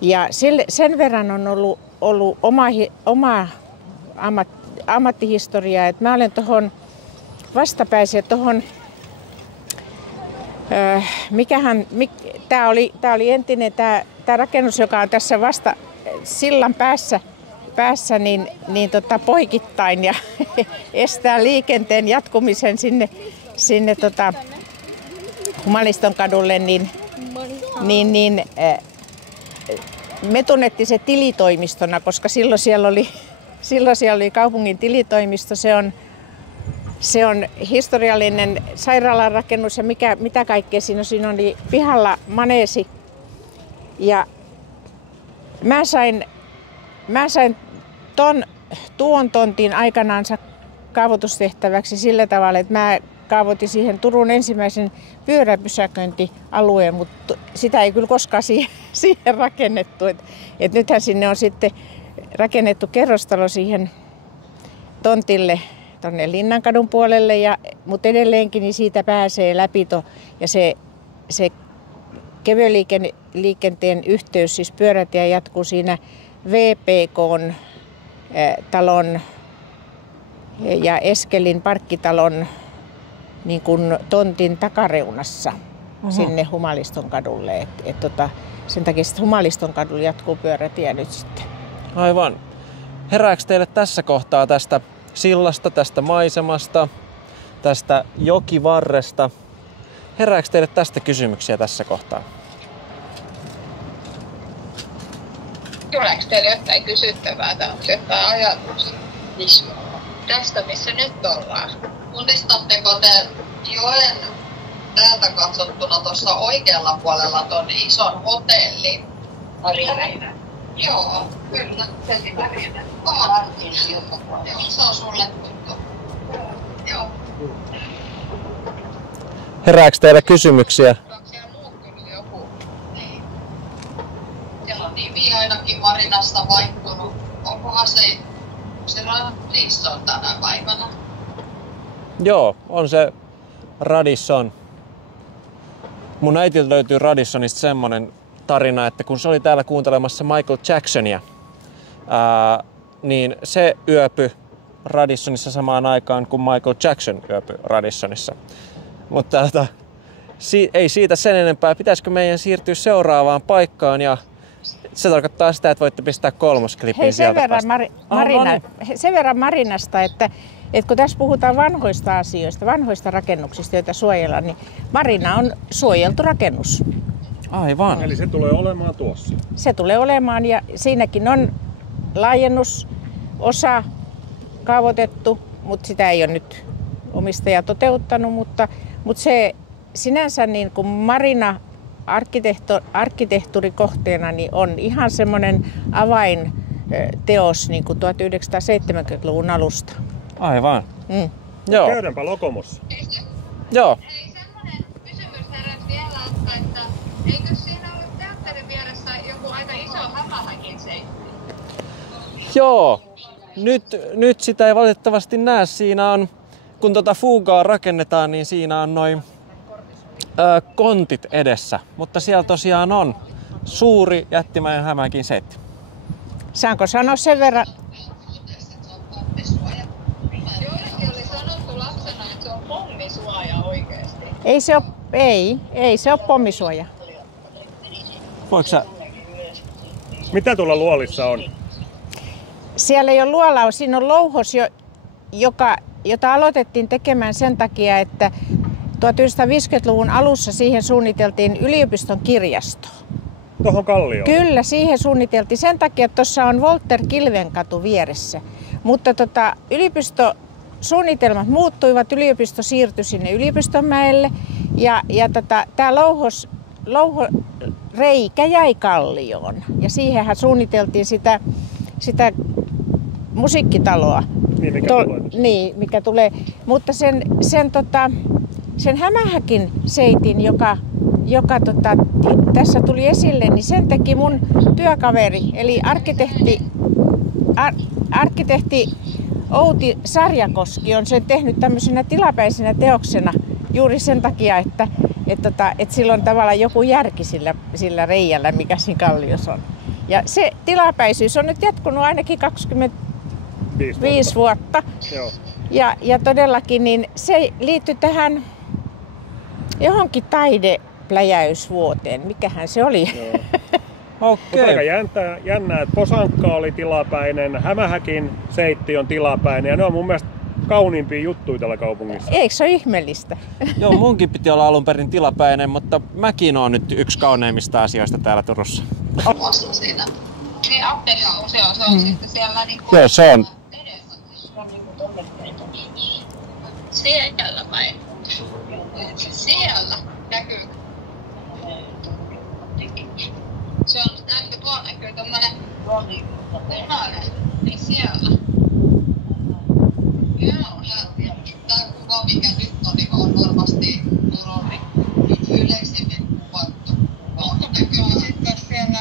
Ja sen verran on ollut oma ammattihistoriaa, että mä olen tuohon vastapäiseen tuohon, tämä oli entinen tämä rakennus, joka on tässä vasta sillan päässä niin poikittain ja estää liikenteen jatkumisen sinne Humaliston kadulle, niin me tunnettiin se tilitoimistona, koska silloin siellä oli kaupungin tilitoimisto. Se on historiallinen sairaalarakennus ja mitä kaikkea siinä oli pihalla maneesi. Ja mä sain tuon tontin aikanaansa kaavoitustehtäväksi sillä tavalla, että mä kaavoitin siihen Turun ensimmäisen pyöräpysäköintialueen, mutta sitä ei kyllä koskaan siihen rakennettu. Et nythän sinne on sitten rakennettu kerrostalo siihen tontille tuonne Linnankadun puolelle, mutta edelleenkin niin siitä pääsee läpi ja se kevyen liikenteen yhteys, siis pyörätie jatkuu siinä VPK:n talon ja Eskelin parkkitalon niin kuin tontin takareunassa sinne Humaliston kadulle. Sen takia Humaliston kadulla jatkuu pyörätie nyt sitten. Aivan. Herääkö teille tässä kohtaa tästä sillasta, tästä maisemasta, tästä jokivarresta? Herääkö teille tästä kysymyksiä tässä kohtaa? Tuleeko teille jotain kysyttävää tai onko jotain ajatuksia? Tästä missä nyt ollaan. Tunnistatteko te joen täältä katsottuna tuossa oikealla puolella ton ison hotellin? Marina. Joo, kyllä. Marina. Joo, se on sulle tuttu. Joo. Herääkö teille kysymyksiä? Onko siellä muuttunut joku? Niin. Siellä on nimi ainakin Marinasta vaihtunut. Onkohan se Radisson tänä päivänä? Joo, on se Radisson. Mun äitiltä löytyy Radissonista semmonen tarina, että kun se oli täällä kuuntelemassa Michael Jacksonia, niin se yöpyi Radissonissa samaan aikaan kuin Michael Jackson yöpyi Radissonissa. Mutta ei siitä sen enempää. Pitäisikö meidän siirtyä seuraavaan paikkaan ja se tarkoittaa sitä, että voitte pistää kolmosklipin sieltä sen verran Marinasta, että kun tässä puhutaan vanhoista asioista, vanhoista rakennuksista, joita suojellaan, niin Marina on suojeltu rakennus. Aivan. Eli se tulee olemaan tuossa. Se tulee olemaan ja siinäkin on laajennusosa kaavoitettu, mutta sitä ei ole nyt omistaja toteuttanut, mutta se sinänsä niin kuin Marina arkkitehtuurikohteena niin on ihan semmoinen avainteos niin kuin 1970-luvun alusta. Aivan. Joo. Käydäänpä Lokomossa. Joo. Hei, semmoinen kysymys heräsi vielä, että eikö siinä ollut teatterin vieressä joku aika iso hämähäkin seikki? Joo. Nyt sitä ei valitettavasti näe. Siinä on, kun fugaa rakennetaan, niin siinä on noin kontit edessä. Mutta siellä tosiaan on suuri jättimäinen hämähäkin setti. Saanko sanoa sen verran? Jollekin oli sanottu lapsena, että se on pommisuoja oikeesti. Ei se ole pommisuoja. Voitko sä? Mitä tuolla luolissa on? Siellä ei ole luolaa, siinä on louhos, jota aloitettiin tekemään sen takia, että 1950-luvun alussa siihen suunniteltiin yliopiston kirjasto. Tuohon kallioon? Kyllä, siihen suunniteltiin sen takia, että tuossa on Walter Kilvenkatu vieressä. Mutta yliopistosuunnitelmat muuttuivat, yliopisto siirtyi sinne Yliopistonmäelle ja tämä louhoreikä jäi kallioon. Ja siihenhän suunniteltiin sitä musiikkitaloa. Mikä tulee. Mutta sen Hämähäkin seitin, joka tässä tuli esille, niin sen teki mun työkaveri, eli arkkitehti Outi Sarjakoski on sen tehnyt tämmöisenä tilapäisenä teoksena juuri sen takia, että sillä on tavallaan joku järki sillä reijällä, mikä siinä kalliossa on. Ja se tilapäisyys on nyt jatkunut ainakin 25 vuotta. Joo. Ja todellakin niin se liittyi tähän johonkin taidepläjäysvuoteen. Mikähän se oli? Okei. Aika jännää, että Posankka oli tilapäinen, Hämähäkin seitti on tilapäinen ja ne on mun mielestä kauniimpia juttuja tällä kaupungissa. Eikö se ole ihmeellistä? Joo, munkin piti olla alun perin tilapäinen, mutta mäkin on nyt yksi kauneimmista asioista täällä Turussa. Siinä. Niin apteekka se on sitten siellä niinku... Joo, se on. Siellä vai? Siellä näkyy. Se on tuolla näkyy tommonen punainen. Niin siellä. Joo. Tää kuva mikä nyt on varmasti Turun yleisimmin kuvattu. Näkyy sitten siellä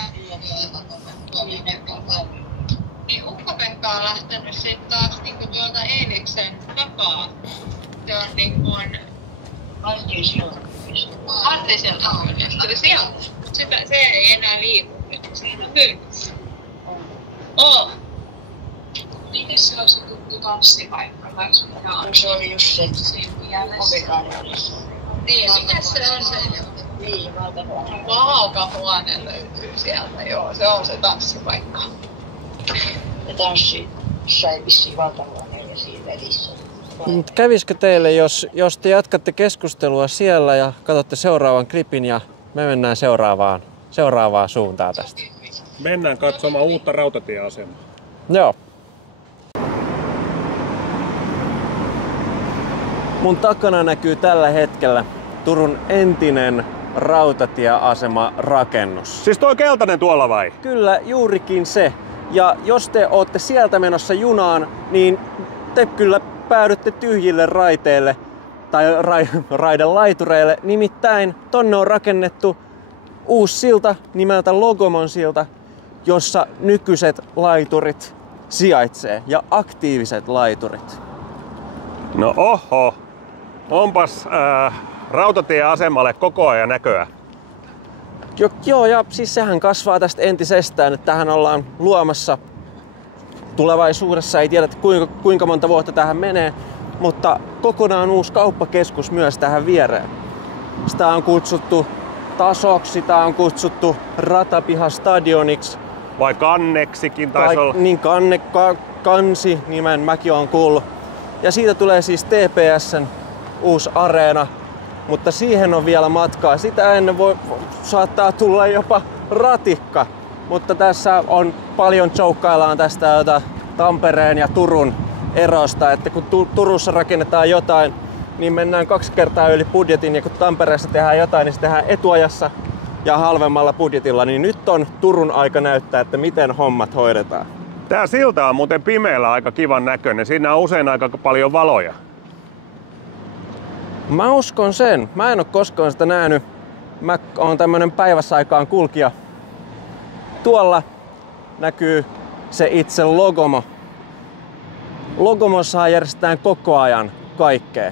niin Ukko-Pekka on lähtenyt sitten taas niinku tuolta Eeliksen takaa. Se on niinku Artisilta hyljestä. Se ei enää liiku nyt siinä hyljessä. Miten se on se tuttu tanssipaikka? Se oli just se Ovikarjalassa. Niin, mikä se on se? Niin, Vaakahuone löytyy sieltä, joo. Se on se tanssipaikka. Ja tanssi sai vissiin valtahuoneen ja siinä välissä. Kävisikö teille, jos te jatkatte keskustelua siellä ja katsotte seuraavan klipin ja me mennään seuraavaan suuntaan tästä? Mennään katsomaan uutta rautatieasemaa. Joo. Mun takana näkyy tällä hetkellä Turun entinen rautatieasema-rakennus. Siis toi keltainen tuolla vai? Kyllä, juurikin se. Ja jos te ootte sieltä menossa junaan, niin te kyllä päädytte tyhjille raiteille tai raidelaitureille. Nimittäin tonne on rakennettu uusi silta nimeltä Logomon silta, jossa nykyiset laiturit sijaitsee ja aktiiviset laiturit. No oho, onpas rautatieasemalle koko ajan näköä. Joo, ja siis sehän kasvaa tästä entisestään, että tähän ollaan luomassa tulevaisuudessa, ei tiedä kuinka monta vuotta tähän menee, mutta kokonaan uusi kauppakeskus myös tähän viereen. Sitä on kutsuttu tasoksi, sitä on kutsuttu ratapihastadioniksi. Vai kanneksikin taisi olla? Niin, kansi nimen mäkin oon kuullut. Ja siitä tulee siis TPS:n uusi areena, mutta siihen on vielä matkaa. Sitä ennen saattaa tulla jopa ratikka. Mutta tässä on paljon joukkaillaan tästä Tampereen ja Turun erosta, että kun Turussa rakennetaan jotain, niin mennään 2 kertaa yli budjetin, ja kun Tampereessa tehdään jotain, niin se tehdään etuajassa ja halvemmalla budjetilla, niin nyt on Turun aika näyttää, että miten hommat hoidetaan. Tää silta on muuten pimeällä aika kivan näköinen. Siinä on usein aika paljon valoja. Mä uskon sen. Mä en oo koskaan sitä nähnyt. Mä oon tämmönen päiväsaikaan kulkija. Tuolla näkyy se itse Logomo. Logomossa järjestetään koko ajan kaikkea.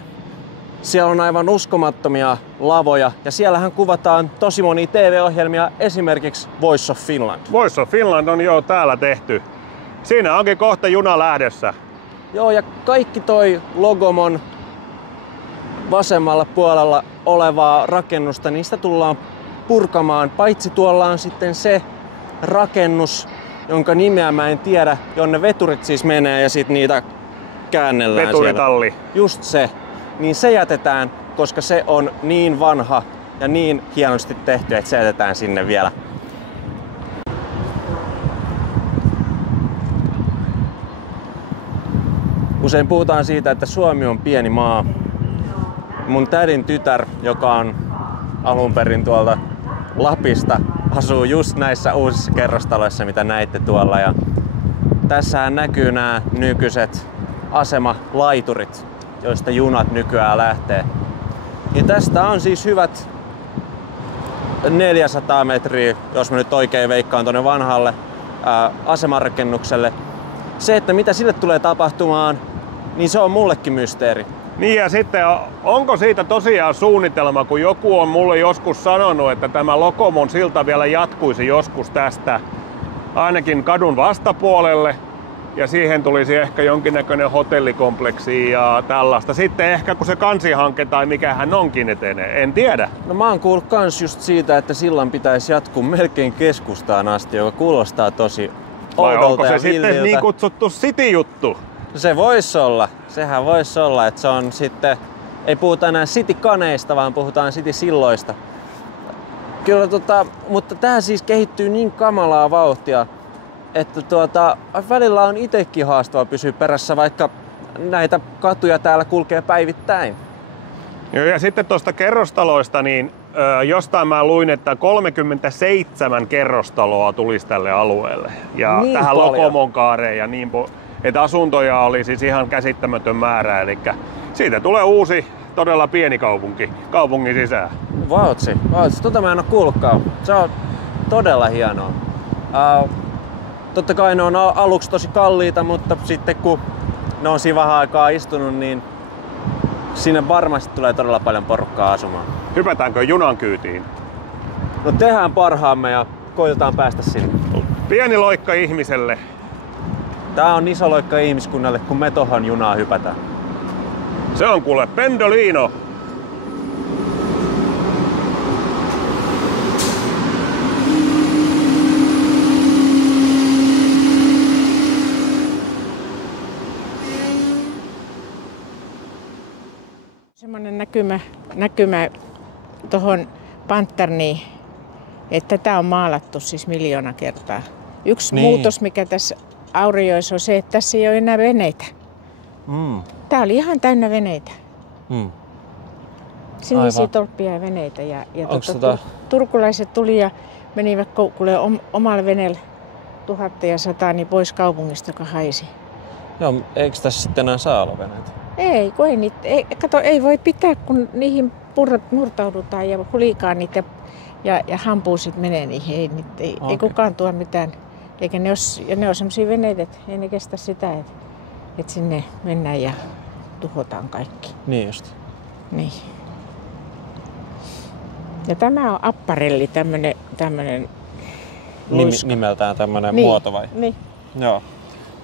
Siellä on aivan uskomattomia lavoja ja siellähän kuvataan tosi monia TV-ohjelmia, esimerkiksi Voice of Finland. Voice of Finland on jo täällä tehty. Siinä onkin kohta juna lähdössä. Joo, ja kaikki toi Logomon vasemmalla puolella olevaa rakennusta, niistä tullaan purkamaan. Paitsi tuolla on sitten se rakennus, jonka nimeä mä en tiedä, jonne veturit siis menee ja sit niitä käännellään Veturitalli. siellä. Just se. Niin se jätetään, koska se on niin vanha ja niin hienosti tehty, että se jätetään sinne vielä. Usein puhutaan siitä, että Suomi on pieni maa. Mun tädin tytär, joka on alun perin tuolta Lapista, asuu just näissä uusissa kerrostaloissa, mitä näitte tuolla. Ja tässähän näkyy nämä nykyiset asemalaiturit, joista junat nykyään lähtee. Ja tästä on siis hyvät 400 metriä, jos mä nyt oikein veikkaan tuonne vanhalle asemarakennukselle. Se, että mitä sille tulee tapahtumaan, niin se on mullekin mysteeri. Niin ja sitten onko siitä tosiaan suunnitelma, kun joku on mulle joskus sanonut, että tämä Lokomon silta vielä jatkuisi joskus tästä ainakin kadun vastapuolelle ja siihen tulisi ehkä jonkinnäköinen hotellikompleksi ja tällaista. Sitten ehkä kun se kansihanke tai mikähän onkin etenee, en tiedä. No mä oon kuullut kans just siitä, että sillan pitäisi jatkuu melkein keskustaan asti, joka kuulostaa tosi vai oudolta onko se ja sitten villiltä. niin kutsuttu city-juttu? Se voisi olla. Sehän voisi olla, että se on sitten, ei puhuta enää city-kaneista, vaan puhutaan city-silloista. Kyllä mutta tää siis kehittyy niin kamalaa vauhtia, että välillä on itekin haastava pysyä perässä, vaikka näitä katuja täällä kulkee päivittäin. Joo, ja sitten tuosta kerrostaloista, niin jostain mä luin, että 37 kerrostaloa tulisi tälle alueelle. Ja niin tähän paljon. Lokomon kaareen ja niin että asuntoja oli siis ihan käsittämätön määrä. Eli siitä tulee uusi, todella pieni kaupunki kaupungin sisään. Vautsi. Tota mä en oo kuullutkaan. Se on todella hienoa. Totta kai ne on aluksi tosi kalliita, mutta sitten kun ne on siinä vähän aikaa istunut, niin sinne varmasti tulee todella paljon porukkaa asumaan. Hypätäänkö junan kyytiin? No tehdään parhaamme ja koitetaan päästä sinne. Pieni loikka ihmiselle. Tää on iso loikka ihmiskunnalle, kun me tohon junaan hypätään. Se on kuule Pendolino. Semmoinen näkymä tuohon Pantterniin, että tämä on maalattu siis 1 000 000 kertaa. Yksi muutos, mikä tässä Aurajoessa on se, että tässä ei ole enää veneitä. Tää oli ihan täynnä veneitä. Sinisiä tolppia ja veneitä. Ja turkulaiset tuli ja menivät omalle veneelle 1100 niin pois kaupungista, joka haisi. Joo, eikö tässä sitten enää saa olla veneitä? Ei, kun ei voi pitää, kun niihin murtaudutaan ja hulikaan niitä ja hampuusit menee niihin. Ei kukaan tuo mitään. Eikä ne on sellaisia veneitä, että ei ne kestä sitä, että sinne mennään ja tuhotaan kaikki. Niin just. Niin. Ja tämä on apparelli, tämmönen Nimeltään tämmönen muoto vai? Niin. Joo.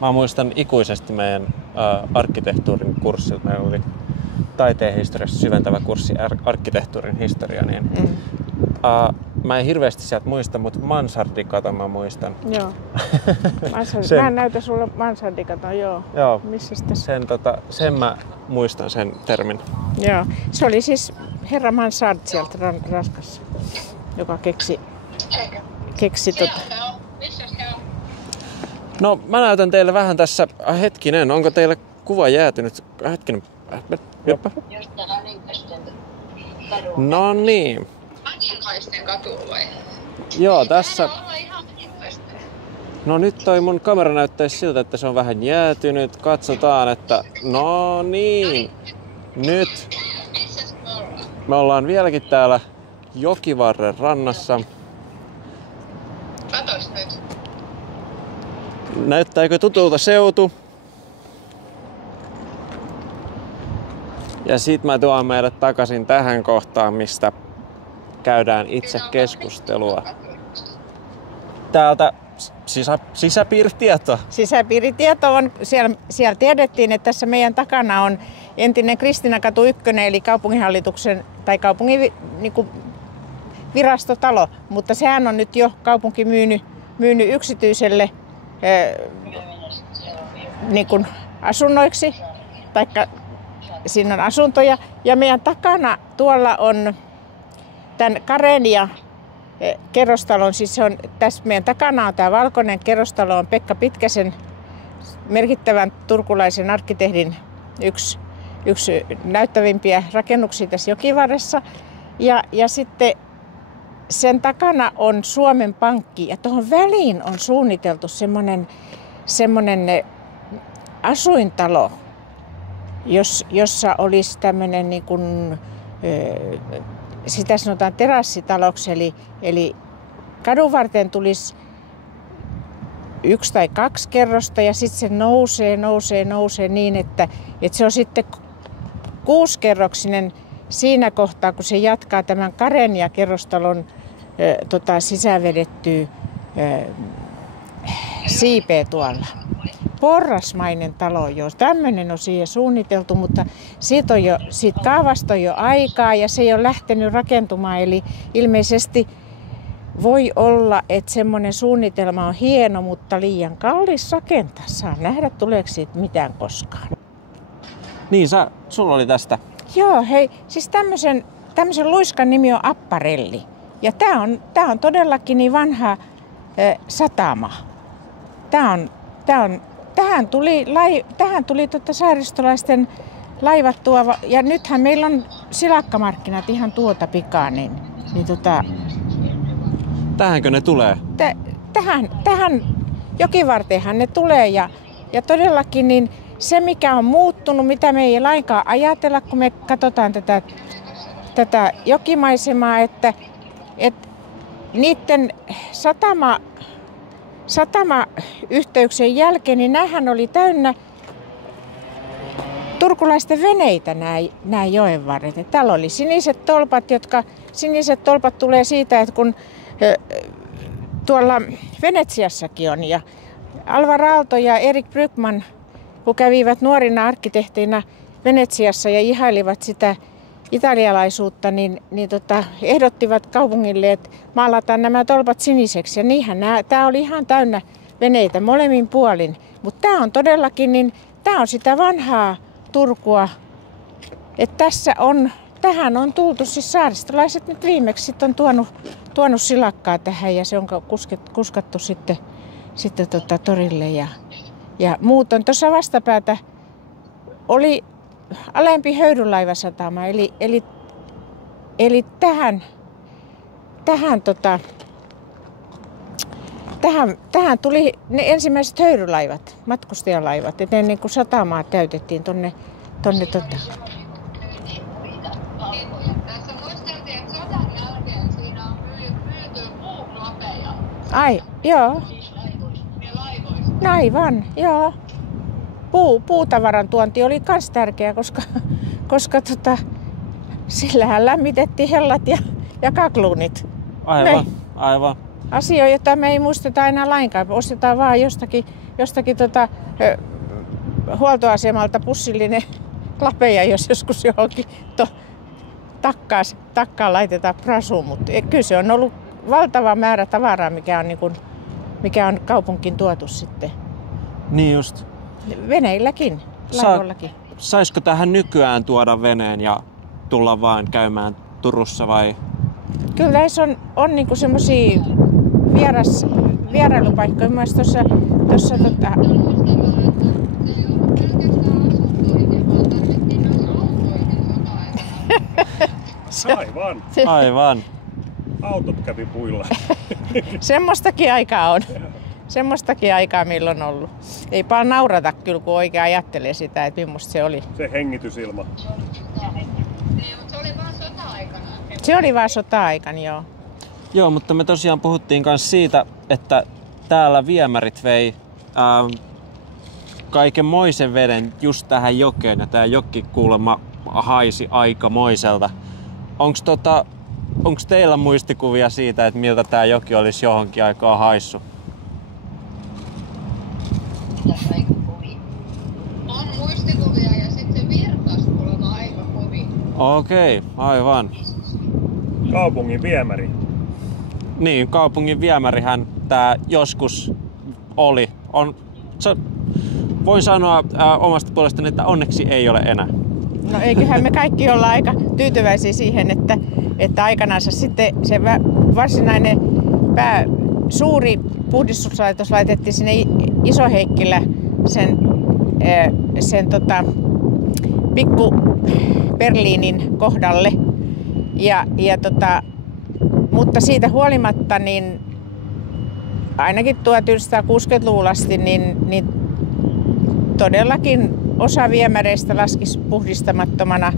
Mä muistan ikuisesti meidän arkkitehtuurin kurssilta. Meillä oli taiteen historiassa syventävä kurssi arkkitehtuurin historia. Niin, mä en hirveästi sieltä muista, mutta mansardikaton mä muistan. Joo. Mä näytän sulle mansardikaton, joo. Joo. Missäs tässä? Sen mä muistan sen termin. Joo. Se oli siis herra Mansard sieltä Ranskassa, joka keksi No mä näytän teille vähän tässä, hetkinen, onko teille kuva jäätynyt? Hetkinen. No niin. Mannerheimisten katu vai? Joo, tässä. No nyt toi mun kamera näyttäisi siltä, että se on vähän jäätynyt. Katsotaan, että no niin. Nyt. Me ollaan vieläkin täällä Jokivarren rannassa. Katos nyt. Näyttääkö tutulta seutu? Ja sit mä tuon meidät takaisin tähän kohtaan, mistä käydään itse keskustelua. Täältä sisäpiiritieto. Sisäpiiritieto on, siellä tiedettiin, että tässä meidän takana on entinen Kristiinankatu 1, eli kaupunginhallituksen tai kaupungin virastotalo, mutta sehän on nyt jo kaupunki myynyt yksityiselle niin kuin asunnoiksi. taikka siinä on asuntoja. Ja meidän takana tuolla on tämän Karenia kerrostalon, siis se on, tässä meidän takana on tämä valkoinen kerrostalo, on Pekka Pitkäsen, merkittävän turkulaisen arkkitehdin yksi näyttävimpiä rakennuksia tässä jokivarressa. Ja sitten sen takana on Suomen Pankki ja tuohon väliin on suunniteltu semmoinen asuintalo, jossa olisi tämmöinen niin kuin, sitä sanotaan terassitaloksi, eli kadun varten tulisi 1 tai 2 kerrosta ja sitten se nousee niin, että se on sitten 6-kerroksinen siinä kohtaa, kun se jatkaa tämän Karenia-kerrostalon sisäänvedettyä siipeä tuolla. Porrasmainen talo, joo. Tämmöinen on siihen suunniteltu, mutta siitä kaavasta on jo aikaa ja se ei ole lähtenyt rakentumaan. Eli ilmeisesti voi olla, että semmoinen suunnitelma on hieno, mutta liian kallis rakentaa. Saa nähdä, tuleeko siitä mitään koskaan. Niin, sulla oli tästä. Joo, hei, siis tämmöisen luiskan nimi on Apparelli. Ja tää on todellakin niin vanha satama. Tähän tuli saaristolaisten laivat tuova, ja nythän meillä on silakkamarkkinat ihan tuota pikaa, niin Tähänkö ne tulee? Tähän jokivarteenhan ne tulee, ja todellakin niin se mikä on muuttunut, mitä me ei lainkaan ajatella, kun me katsotaan tätä jokimaisemaa, että niiden satamayhteyksien jälkeen, niin näähän oli täynnä turkulaisten veneitä nämä joenvarret. Täällä oli siniset tolpat tulee siitä, että kun tuolla Venetsiassakin on, ja Alvar Aalto ja Erik Brückman, kun kävivät nuorina arkkitehteina Venetsiassa ja ihailivat sitä italialaisuutta, niin ehdottivat kaupungille, että maalataan nämä tolpat siniseksi. Ja niinhän tämä oli ihan täynnä veneitä molemmin puolin. Mutta tämä on todellakin, niin tämä on sitä vanhaa Turkua. Että tähän on tultu, siis saaristolaiset nyt viimeksi on tuonut silakkaa tähän ja se on kuskattu sitten torille. Ja muut on tuossa vastapäätä oli alempi höyrynlaivasatama, eli tähän tuli ne ensimmäiset höyrylaivat, matkustajalaivat, et ennen kuin satamaa täytettiin tonne. Tässä muisteltiin, että sodan jälkeen siinä on myyty puuklapeja. Ai, joo. Aivan, joo. Puutavaran tuonti oli myös tärkeä, koska sillähän lämmitettiin hellat ja kakluunit. Aivan. Asioita, joita me ei muisteta enää lainkaan. Ostetaan vaan jostakin huoltoasemalta pussillinen lapeja, jos joskus johonkin takkaan laitetaan prasuun. Mutta kyllä se on ollut valtava määrä tavaraa, mikä on kaupunkiin tuotu sitten. Niin just. Veneilläkin, laivollakin. Saisiko tähän nykyään tuoda veneen ja tulla vaan käymään Turussa vai? Kyllä tässä on niinku semmosia vierailupaikkoja. Myös tuossa Aivan. Autot kävi puilla. Semmoistakin aikaa on. Semmoistakin aikaa milloin on ollut. Ei paljon naurata kyllä, kun oikein ajattelee sitä, että millaista se oli. Se hengitysilma. Se oli vaan sota-aikana. Se oli vaan sota-aikana, joo. Joo, mutta me tosiaan puhuttiin myös siitä, että täällä viemärit vei kaikenmoisen veden just tähän jokeen, ja tää joki kuulemma haisi aikamoiselta. Onko teillä muistikuvia siitä, että miltä tää joki olisi johonkin aikaa haissut? On muistikuvia ja sitten se virtas kuulemma aika kovin. Okei, aivan. Kaupungin viemäri. Niin, kaupungin viemärihän tää joskus oli. voin sanoa omasta puolestani, että onneksi ei ole enää. No eiköhän me kaikki olla aika tyytyväisiä siihen, että aikanaan sitten se varsinainen suuri puhdistuslaitos laitettiin sinne Iso-Heikkilä sen pikku Berliinin kohdalle. Mutta siitä huolimatta, niin ainakin 1960-luvulla asti, niin todellakin osa viemäreistä laskisi puhdistamattomana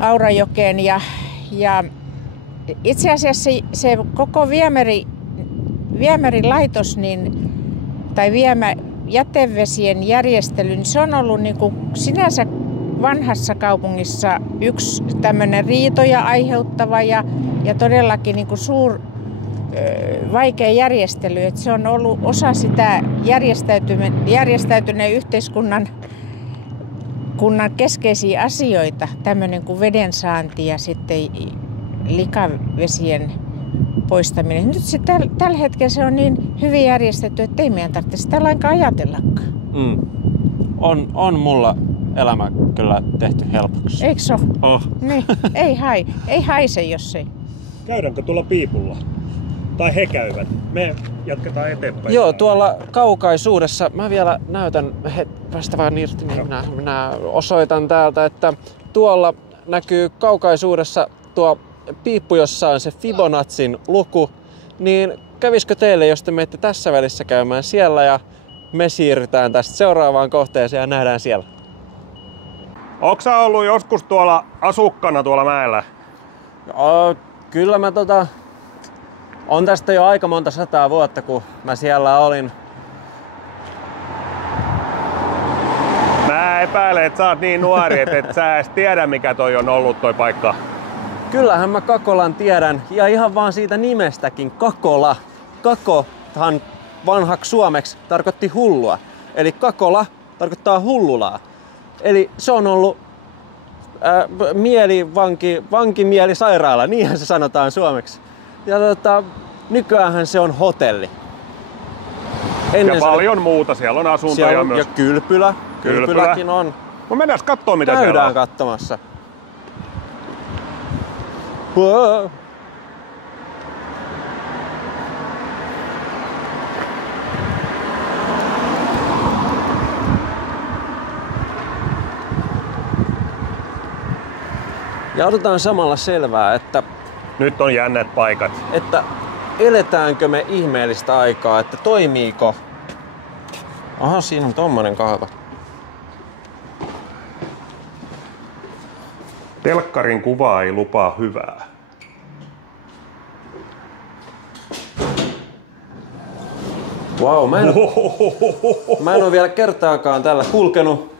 Aurajokeen. Ja itse asiassa se koko viemärilaitos tai jätevesien järjestely, niin se on ollut niin kuin sinänsä vanhassa kaupungissa yksi tämmöinen riitoja aiheuttava ja todellakin niin kuin vaikea järjestely. Että se on ollut osa sitä järjestäytyneen yhteiskunnan keskeisiä asioita, tämmöinen kuin veden saanti ja sitten likavesien poistaminen. Nyt se tällä hetkellä se on niin hyvin järjestetty, että ei meidän tarvitse sitä lainkaan ajatellakaan. On mulla elämä kyllä tehty helpoksi. Eikö se ole? Niin, ei haise, jos ei. Käydäänkö tuolla piipulla? Tai he käyvät. Me jatketaan eteenpäin. Joo, tuolla kaukaisuudessa, mä vielä näytän, päästä vaan irti, niin minä osoitan täältä, että tuolla näkyy kaukaisuudessa tuo piippu, jossa on se Fibonacin luku, niin kävisikö teille, jos te menette tässä välissä käymään siellä ja me siirrytään tästä seuraavaan kohteeseen ja nähdään siellä. Onko sä ollut joskus tuolla asukkana tuolla mäellä? Kyllä mä on tästä jo aika monta 100 vuotta, kun mä siellä olin. Mä epäilen, että sä oot niin nuori, että et sä edes tiedä, mikä toi on ollut toi paikka. Kyllähän mä Kakolan tiedän, ja ihan vaan siitä nimestäkin, Kakola. Kakohan vanhaksi suomeksi tarkoitti hullua. Eli Kakola tarkoittaa hullulaa. Eli se on ollut vankimielisairaala, niinhän se sanotaan suomeksi. Ja nykyäänhän se on hotelli. Ja paljon muuta, siellä on asuntoja myös. Ja kylpyläkin on. No mennään katsomaan, mitä siellä on. Käydään katsomassa. Wow. Ja otetaan samalla selvää, että nyt on jännät paikat. Että eletäänkö me ihmeellistä aikaa, että toimiiko? Aha, siinä on tommonen kaava. Telkkarin kuva ei lupaa hyvää. Wow, mä en ole vielä kertaakaan tällä kulkenut.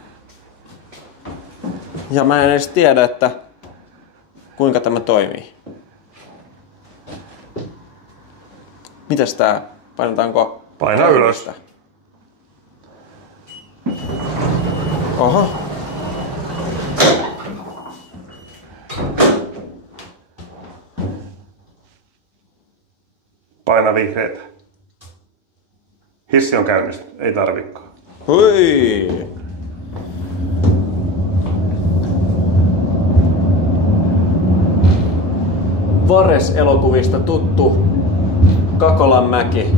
Ja mä en edes tiedä, että kuinka tämä toimii. Mitäs tää? Painetaanko? Paina ylös. Oho. Paina vihreitä. Hissi on käynnissä, ei tarvikaan. Hui! Vares-elokuvista tuttu Kakolanmäki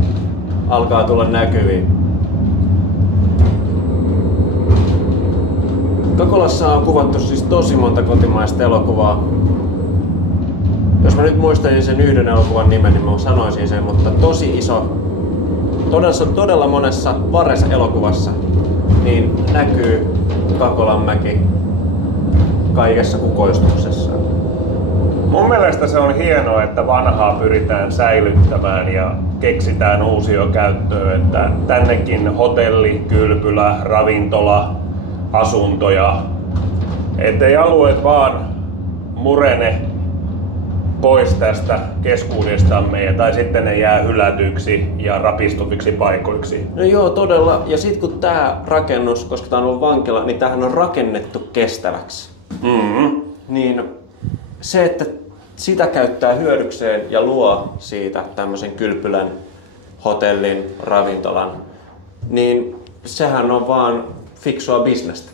alkaa tulla näkyviin. Kakolassa on kuvattu siis tosi monta kotimaista elokuvaa. Jos mä nyt muistaisin sen yhden elokuvan nimen, niin mä sanoisin sen, mutta tosi iso. Todella monessa Vares-elokuvassa niin näkyy Kakolanmäki kaikessa kukoistuksessaan. Mun mielestä se on hienoa, että vanhaa pyritään säilyttämään ja keksitään uusia käyttöön, että tännekin hotelli, kylpylä, ravintola, asuntoja, ettei alueet vaan murene pois tästä keskuudestamme tai sitten ne jää hylätyksi ja rapistuviksi paikoiksi. No joo, todella. Ja sit kun tää rakennus, koska tää on ollut vankila, niin tämähän on rakennettu kestäväksi. Mm-hmm. Niin se, että sitä käyttää hyödykseen ja luo siitä tämmöisen kylpylän, hotellin, ravintolan, niin sehän on vaan fiksua bisnestä.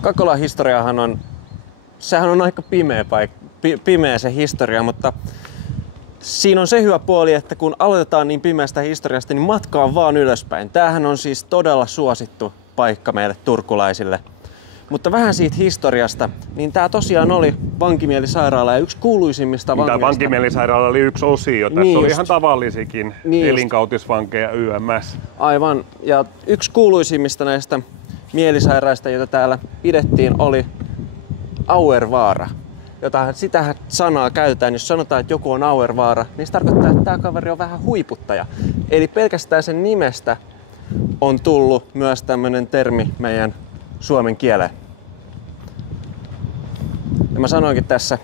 Kakolan historiahan on, sehän on aika pimeä se historia, mutta siinä on se hyvä puoli, että kun aloitetaan niin pimeästä historiasta, niin matka on vaan ylöspäin. Tämähän on siis todella suosittu paikka meille turkulaisille. Mutta vähän siitä historiasta, niin tämä tosiaan oli vankimielisairaala ja yksi kuuluisimmista vangeista. Tämä vankimielisairaala oli yksi osio. Tässä oli ihan tavallisikin elinkautisvankeja YMS. Aivan. Ja yksi kuuluisimmista näistä mielisairaista, joita täällä pidettiin, oli Auervaara. Sitä sanaa käytetään, jos sanotaan, että joku on Auervaara, niin se tarkoittaa, että tämä kaveri on vähän huiputtaja. Eli pelkästään sen nimestä on tullut myös tämmöinen termi meidän suomen kieleen. Ja mä sanoinkin tässä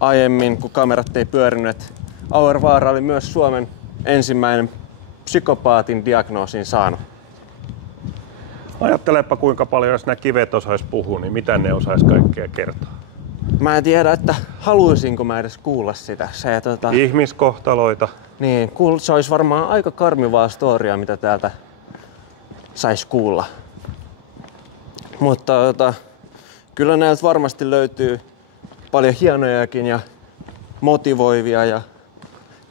aiemmin, kun kamerat ei pyörinyt, että Auervaara oli myös Suomen ensimmäinen psykopaatin diagnoosin saanut. Ajattelepa kuinka paljon, jos nämä kivet osais puhua, niin mitä ne osais kaikkea kertoa? Mä en tiedä, että haluaisinko mä edes kuulla sitä. Ihmiskohtaloita. Niin, se olisi varmaan aika karmivaa storia, mitä täältä sais kuulla. Mutta kyllä näiltä varmasti löytyy paljon hienojakin ja motivoivia ja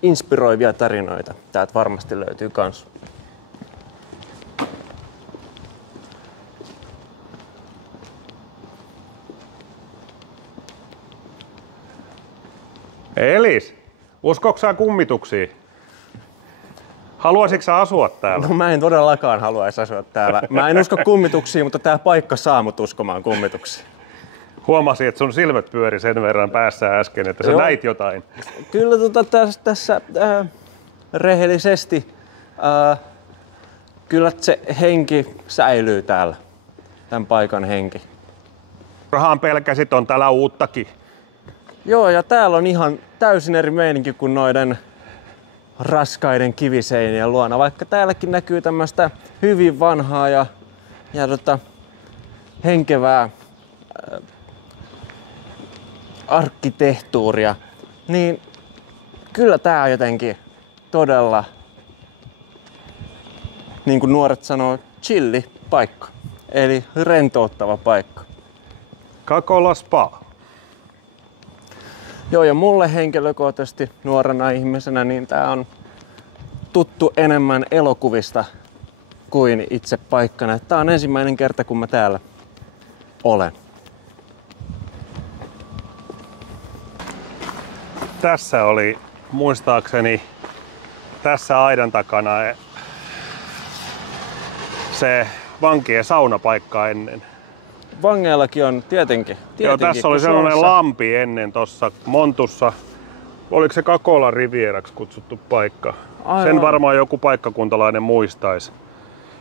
inspiroivia tarinoita. Täältä varmasti löytyy kans. Elis, uskoiko sä kummituksiin? Haluaisitko sä asua täällä? No mä en todellakaan haluaisi asua täällä. Mä en usko kummituksiin, mutta tää paikka saa mut uskomaan kummituksiin. Huomasin, että sun silmät pyöri sen verran päässä äsken, että sä näit jotain. Kyllä tässä rehellisesti kyllä se henki säilyy täällä. Tämän paikan henki. Rahan pelkäsit, on täällä uuttakin. Joo, ja täällä on ihan täysin eri meininki kuin noiden raskaiden kiviseinien luona. Vaikka täälläkin näkyy tämmöistä hyvin vanhaa ja henkevää arkkitehtuuria, niin kyllä tää on jotenkin todella, niin kuin nuoret sanoo, chilli paikka. Eli rentouttava paikka. Kakola Spa. Joo, ja mulle henkilökohtaisesti nuorena ihmisenä niin tää on tuttu enemmän elokuvista kuin itse paikkana. Tää on ensimmäinen kerta, kun mä täällä olen. Tässä oli muistaakseni tässä aidan takana se vankien saunapaikka ennen. Vangeillakin on tietenkin. Joo, tässä oli sellainen lampi ennen tuossa Montussa. Oliko se Kakolan Rivieraksi kutsuttu paikka? Aivan. Sen varmaan joku paikkakuntalainen muistaisi.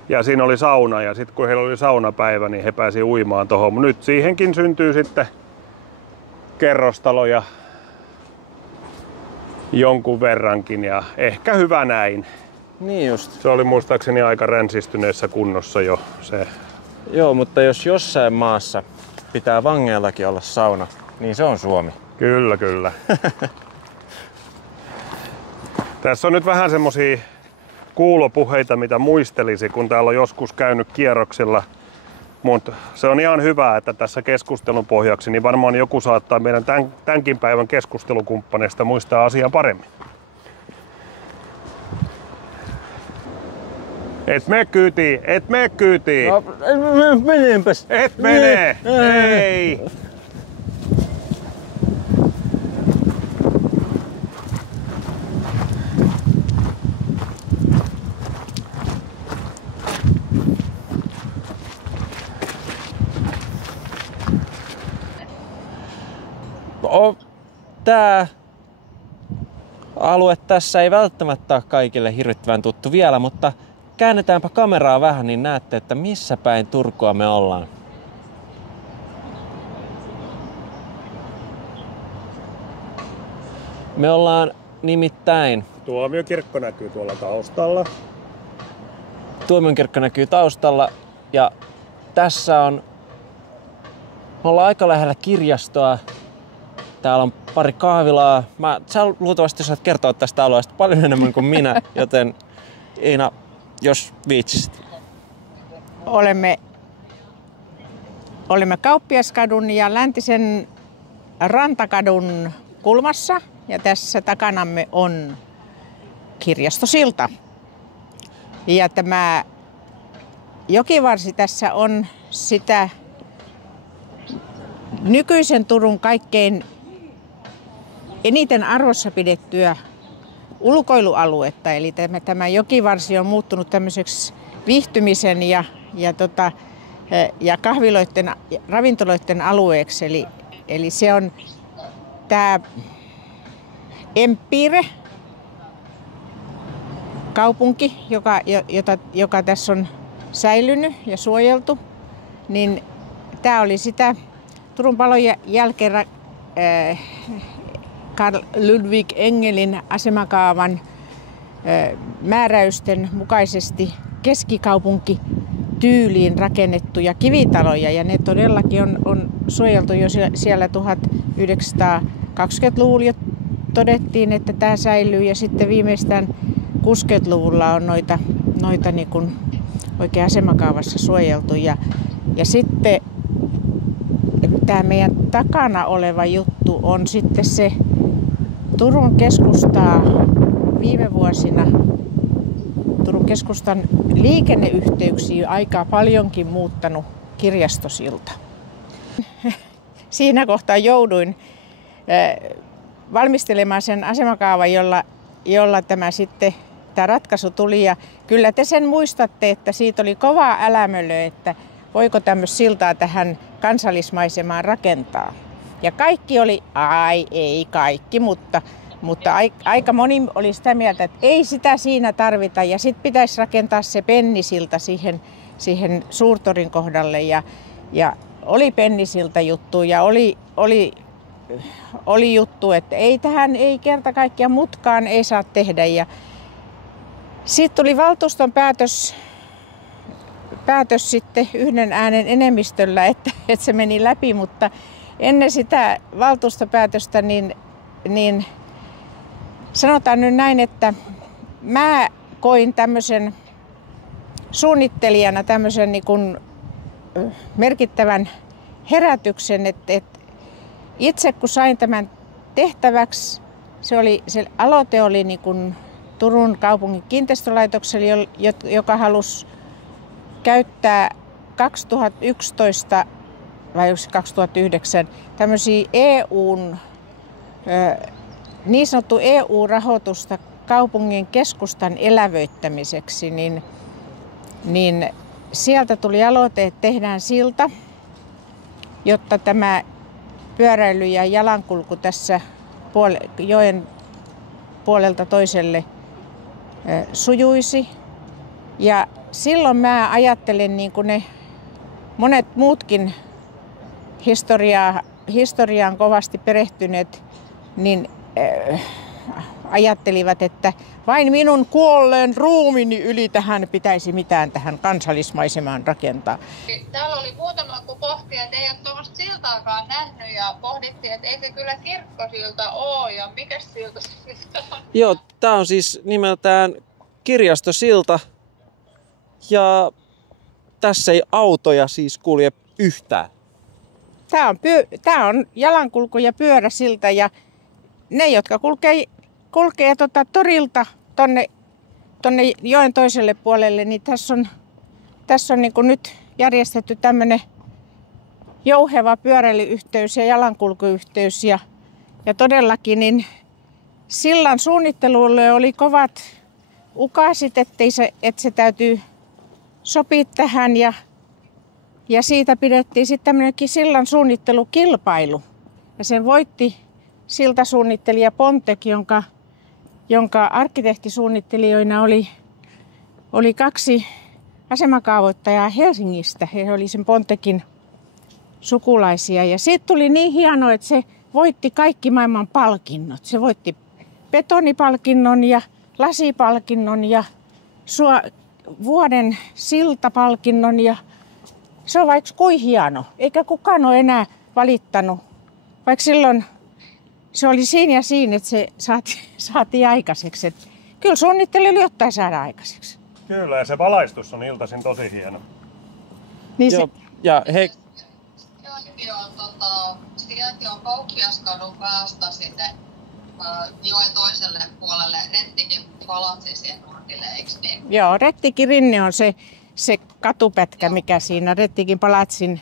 Ja siinä oli sauna ja sitten kun heillä oli saunapäivä, niin he pääsi uimaan tuohon. Nyt siihenkin syntyy sitten kerrostaloja jonkun verrankin ja ehkä hyvä näin. Niin just. Se oli muistaakseni aika ränsistyneessä kunnossa jo se. Joo, mutta jos jossain maassa pitää vangeillakin olla sauna, niin se on Suomi. Kyllä, kyllä. Tässä on nyt vähän semmosia kuulopuheita, mitä muistelisi, kun täällä on joskus käynyt kierroksilla. Mutta se on ihan hyvä, että tässä keskustelun pohjaksi, niin varmaan joku saattaa meidän tämänkin päivän keskustelukumppaneista muistaa asiaa paremmin. Et mene kyytiin, et mene kyytiin. No, menenpäs. Et mene, ei. Tää alue tässä ei välttämättä ole kaikille hirvittävän tuttu vielä, mutta käännetäänpä kameraa vähän, niin näette, että missä päin Turkua me ollaan. Me ollaan nimittäin... Tuomiokirkko näkyy tuolla taustalla. Tuomiokirkko näkyy taustalla ja tässä on... Me ollaan aika lähellä kirjastoa Täällä on pari kahvilaa. Sä luultavasti saat kertoa tästä alueesta paljon enemmän kuin minä, joten Iina, jos viitsisit. Olemme Kauppiaskadun ja Läntisen Rantakadun kulmassa ja tässä takanamme on Kirjastosilta. Ja tämä jokivarsi tässä on sitä nykyisen Turun kaikkein eniten arvossa pidettyä ulkoilualuetta. Eli tämä jokivarsi on muuttunut tämmöiseksi viihtymisen ja kahviloiden, ravintoloiden alueeksi. Eli se on tämä Empire kaupunki, joka tässä on säilynyt ja suojeltu, niin tämä oli sitä Turun palon jälkeen Carl Ludwig Engelin asemakaavan määräysten mukaisesti keskikaupunkityyliin rakennettuja kivitaloja, ja ne todellakin on suojeltu jo siellä 1920-luvulla jo todettiin, että tämä säilyy, ja sitten viimeistään 60-luvulla on noita niin kuin oikein asemakaavassa suojeltu. Ja sitten tämä meidän takana oleva juttu on sitten se Turun keskustaa viime vuosina, Turun keskustan liikenneyhteyksiä aika paljonkin muuttanut Kirjastosilta. Siinä kohtaa jouduin valmistelemaan sen asemakaavan, jolla tämä ratkaisu tuli. Ja kyllä te sen muistatte, että siitä oli kovaa älämölö, että voiko tämmöistä siltaa tähän kansallismaisemaan rakentaa. Ja kaikki oli, ei kaikki, mutta aika moni oli sitä mieltä, että ei sitä siinä tarvita. Ja sitten pitäisi rakentaa se pennisilta siihen Suurtorin kohdalle. Ja oli pennisilta juttu ja oli juttu, että tähän ei kerta kaikkiaan mutkaan ei saa tehdä. Ja sitten tuli valtuuston päätös sitten yhden äänen enemmistöllä, että se meni läpi, mutta ennen sitä valtuustopäätöstä niin sanotaan nyt näin, että mä koin tämmöisen suunnittelijana tämmöisen niin kuin merkittävän herätyksen, että itse kun sain tämän tehtäväksi, se aloite oli niin kuin Turun kaupungin kiinteistölaitokselle, joka halusi käyttää 2011 vai 2009 tämmöisiä niin sanottu EU-rahoitusta kaupungin keskustan elävöittämiseksi, niin sieltä tuli aloite, että tehdään silta, jotta tämä pyöräily ja jalankulku tässä joen puolelta toiselle sujuisi. Ja silloin mä ajattelen, niin kuin ne monet muutkin historiaan kovasti perehtyneet, niin ajattelivat, että vain minun kuolleen ruumini yli tähän pitäisi mitään tähän kansallismaisemaan rakentaa. Täällä oli muutama, kun pohtia, että ei ole tuommoista siltaakaan nähnyt ja pohdittiin, että eikö kyllä kirkkosilta ole ja mikä silta se on. Joo, tää on siis nimeltään Kirjastosilta ja tässä ei autoja siis kulje yhtään. Tää on jalankulku- ja pyöräsilta ja ne, jotka kulkee torilta tonne joen toiselle puolelle, niin tässä on niin kuin nyt järjestetty tämmöinen jouheva pyöräilyyhteys ja jalankulkuyhteys. Ja todellakin niin sillan suunnittelulle oli kovat ukaasit, että se täytyy sopia tähän. Ja siitä pidettiin sitten tämmöinenkin sillan suunnittelukilpailu. Ja sen voitti siltasuunnittelija Pontek, jonka arkkitehtisuunnittelijoina oli kaksi asemakaavoittajaa Helsingistä. He oli sen Pontekin sukulaisia. Ja siitä tuli niin hienoa, että se voitti kaikki maailman palkinnot. Se voitti betonipalkinnon ja lasipalkinnon ja vuoden siltapalkinnon. Ja se on vaikka kuin hieno. Eikä kukaan ole enää valittanut. Vaikka silloin se oli siinä ja siinä, että se saatiin aikaiseksi. Et kyllä suunnittelu oli jotain saada aikaiseksi. Kyllä, ja se valaistus on iltaisin tosi hieno. Niin Joo, ja hei, Sijainti on Kauppiaskadun päästä sinne joen toiselle puolelle Rettikin palatsi siihen nurkille, eikö niin? Joo, Rettikin rinne on se katupätkä, mikä siinä Rettikin palatsin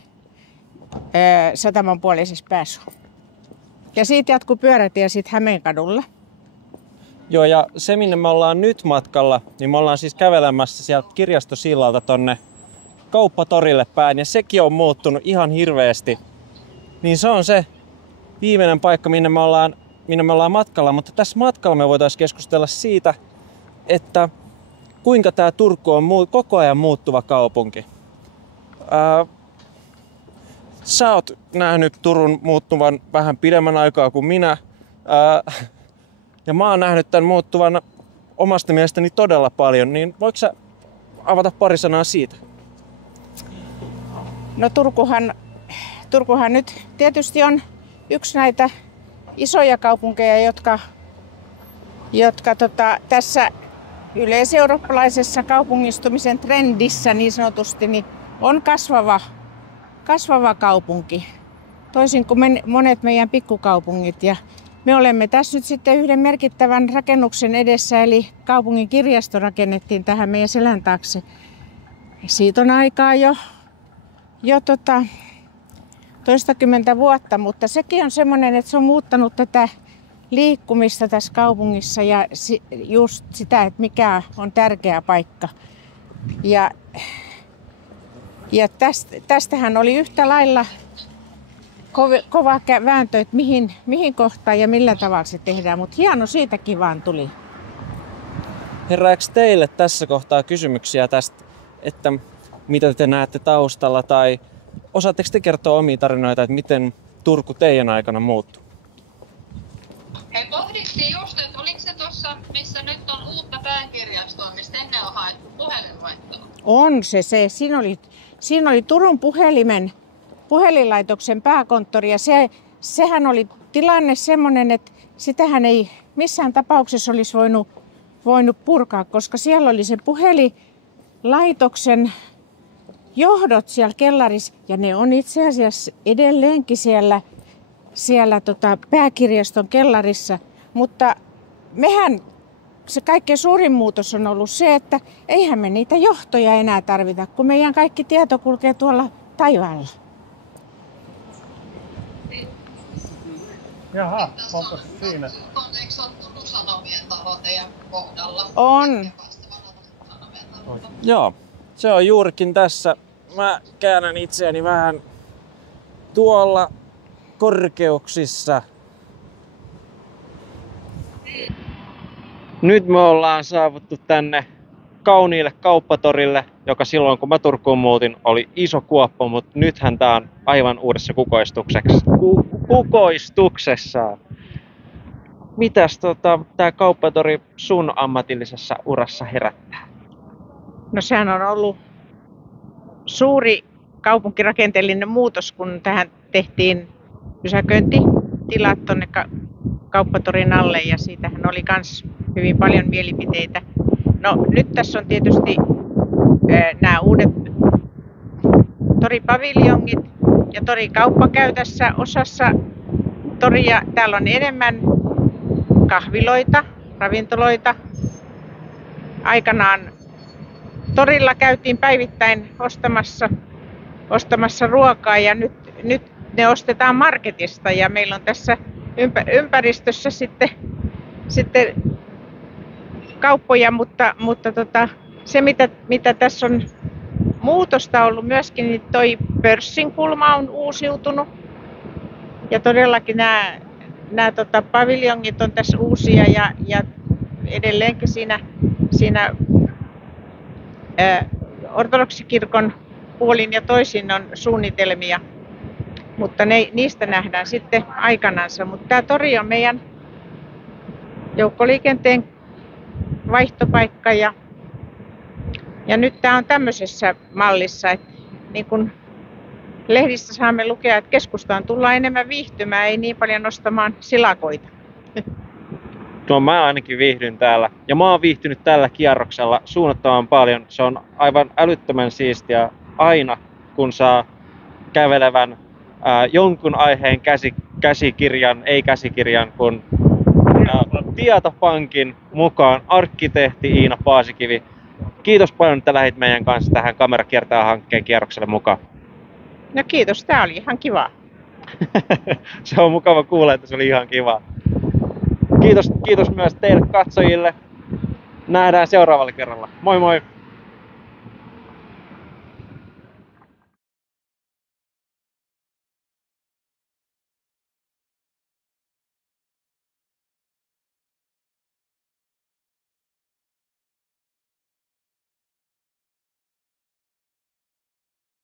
sataman puolisessa päässä on. Ja siitä jatkuu pyörätie sitten Hämeenkadulla. joo, ja se minne me ollaan nyt matkalla, niin me ollaan siis kävelemässä sieltä kirjastosillalta tonne Kauppatorille päin, ja sekin on muuttunut ihan hirveästi. Niin se on se viimeinen paikka, minne me ollaan matkalla, mutta tässä matkalla me voitaisiin keskustella siitä, että kuinka tämä Turku on koko ajan muuttuva kaupunki. Sä oot nähnyt Turun muuttuvan vähän pidemmän aikaa kuin minä, ja mä oon nähnyt tämän muuttuvan omasta mielestäni todella paljon, niin voiko sä avata pari sanaa siitä? No Turkuhan nyt tietysti on yksi näitä isoja kaupunkeja, jotka tässä yleiseurooppalaisessa kaupungistumisen trendissä niin sanotusti niin on kasvava kaupunki. Toisin kuin monet meidän pikkukaupungit. Ja me olemme tässä nyt sitten yhden merkittävän rakennuksen edessä, eli kaupungin kirjasto rakennettiin tähän meidän selän taakse. Siitä on aikaa jo toistakymmentä vuotta, mutta sekin on semmoinen, että se on muuttanut tätä liikkumista tässä kaupungissa ja just sitä, että mikä on tärkeä paikka. Ja tästähän oli yhtä lailla kova vääntö, että mihin kohtaan ja millä tavalla se tehdään, mutta hieno siitäkin vaan tuli. Herääkö teille tässä kohtaa kysymyksiä tästä, että mitä te näette taustalla, tai osaatteko te kertoa omia tarinoita, että miten Turku teidän aikana muuttui? Hei, pohdittiin just, että oliko se tuossa, missä nyt on uutta pääkirjastoa, mistä ennen on haettu puhelinlaittoa? On se. Siinä oli Turun puhelinlaitoksen pääkonttori, ja sehän oli tilanne semmoinen, että sitähän ei missään tapauksessa olisi voinut purkaa, koska siellä oli se puhelinlaitoksen johdot siellä kellarissa, ja ne on itse asiassa edelleenkin siellä pääkirjaston kellarissa. Mutta se kaikkein suurin muutos on ollut se, että eihän me niitä johtoja enää tarvita, kun meidän kaikki tieto kulkee tuolla taivaalla. Jaha, onko siinä? Eikö se ole Turun Sanomien talo teidän kohdalla? On. Joo, se on juurikin tässä. Mä käännän itseäni vähän tuolla korkeuksissa. Nyt me ollaan saavuttu tänne kauniille kauppatorille, joka silloin kun mä Turkuun muutin oli iso kuoppa, mutta nythän tää on aivan uudessa kukoistuksessa. Mitäs tää kauppatori sun ammatillisessa urassa herättää? No sehän on ollut suuri kaupunkirakenteellinen muutos, kun tähän tehtiin pysäköintitilat tuonne kauppatorin alle, ja siitähän oli myös hyvin paljon mielipiteitä. No nyt tässä on tietysti nämä uudet toripaviljongit ja torikauppa käy tässä osassa toria. Täällä on enemmän kahviloita, ravintoloita. Aikanaan torilla käytiin päivittäin ostamassa ruokaa, ja nyt ne ostetaan marketista, ja meillä on tässä ympäristössä sitten kauppoja, mutta se mitä tässä on muutosta ollut myöskin, niin toi pörssin kulma on uusiutunut, ja todellakin nämä paviljongit on tässä uusia, ja edelleenkin siinä ortodoksikirkon puolin ja toisin on suunnitelmia, mutta niistä nähdään sitten aikanansa. Mutta tämä tori on meidän joukkoliikenteen vaihtopaikka, ja nyt tämä on tämmöisessä mallissa, että niin kun Lehdistä saamme lukea, että keskustaan tullaan enemmän viihtymään, ei niin paljon nostamaan silakoita. No mä ainakin viihdyn täällä. Ja mä oon viihtynyt tällä kierroksella suunnattoman paljon. Se on aivan älyttömän siistiä aina, kun saa kävelevän jonkun aiheen käsikirjan, ei käsikirjan, kun Tietopankin mukaan arkkitehti Iina Paasikivi. Kiitos paljon, että lähdit meidän kanssa tähän Kamera kiertää -hankkeen kierrokselle mukaan. No kiitos, tää oli ihan kiva. Se on mukava kuulla, että se oli ihan kiva. Kiitos myös teille katsojille. Nähdään seuraavalla kerralla. Moi moi!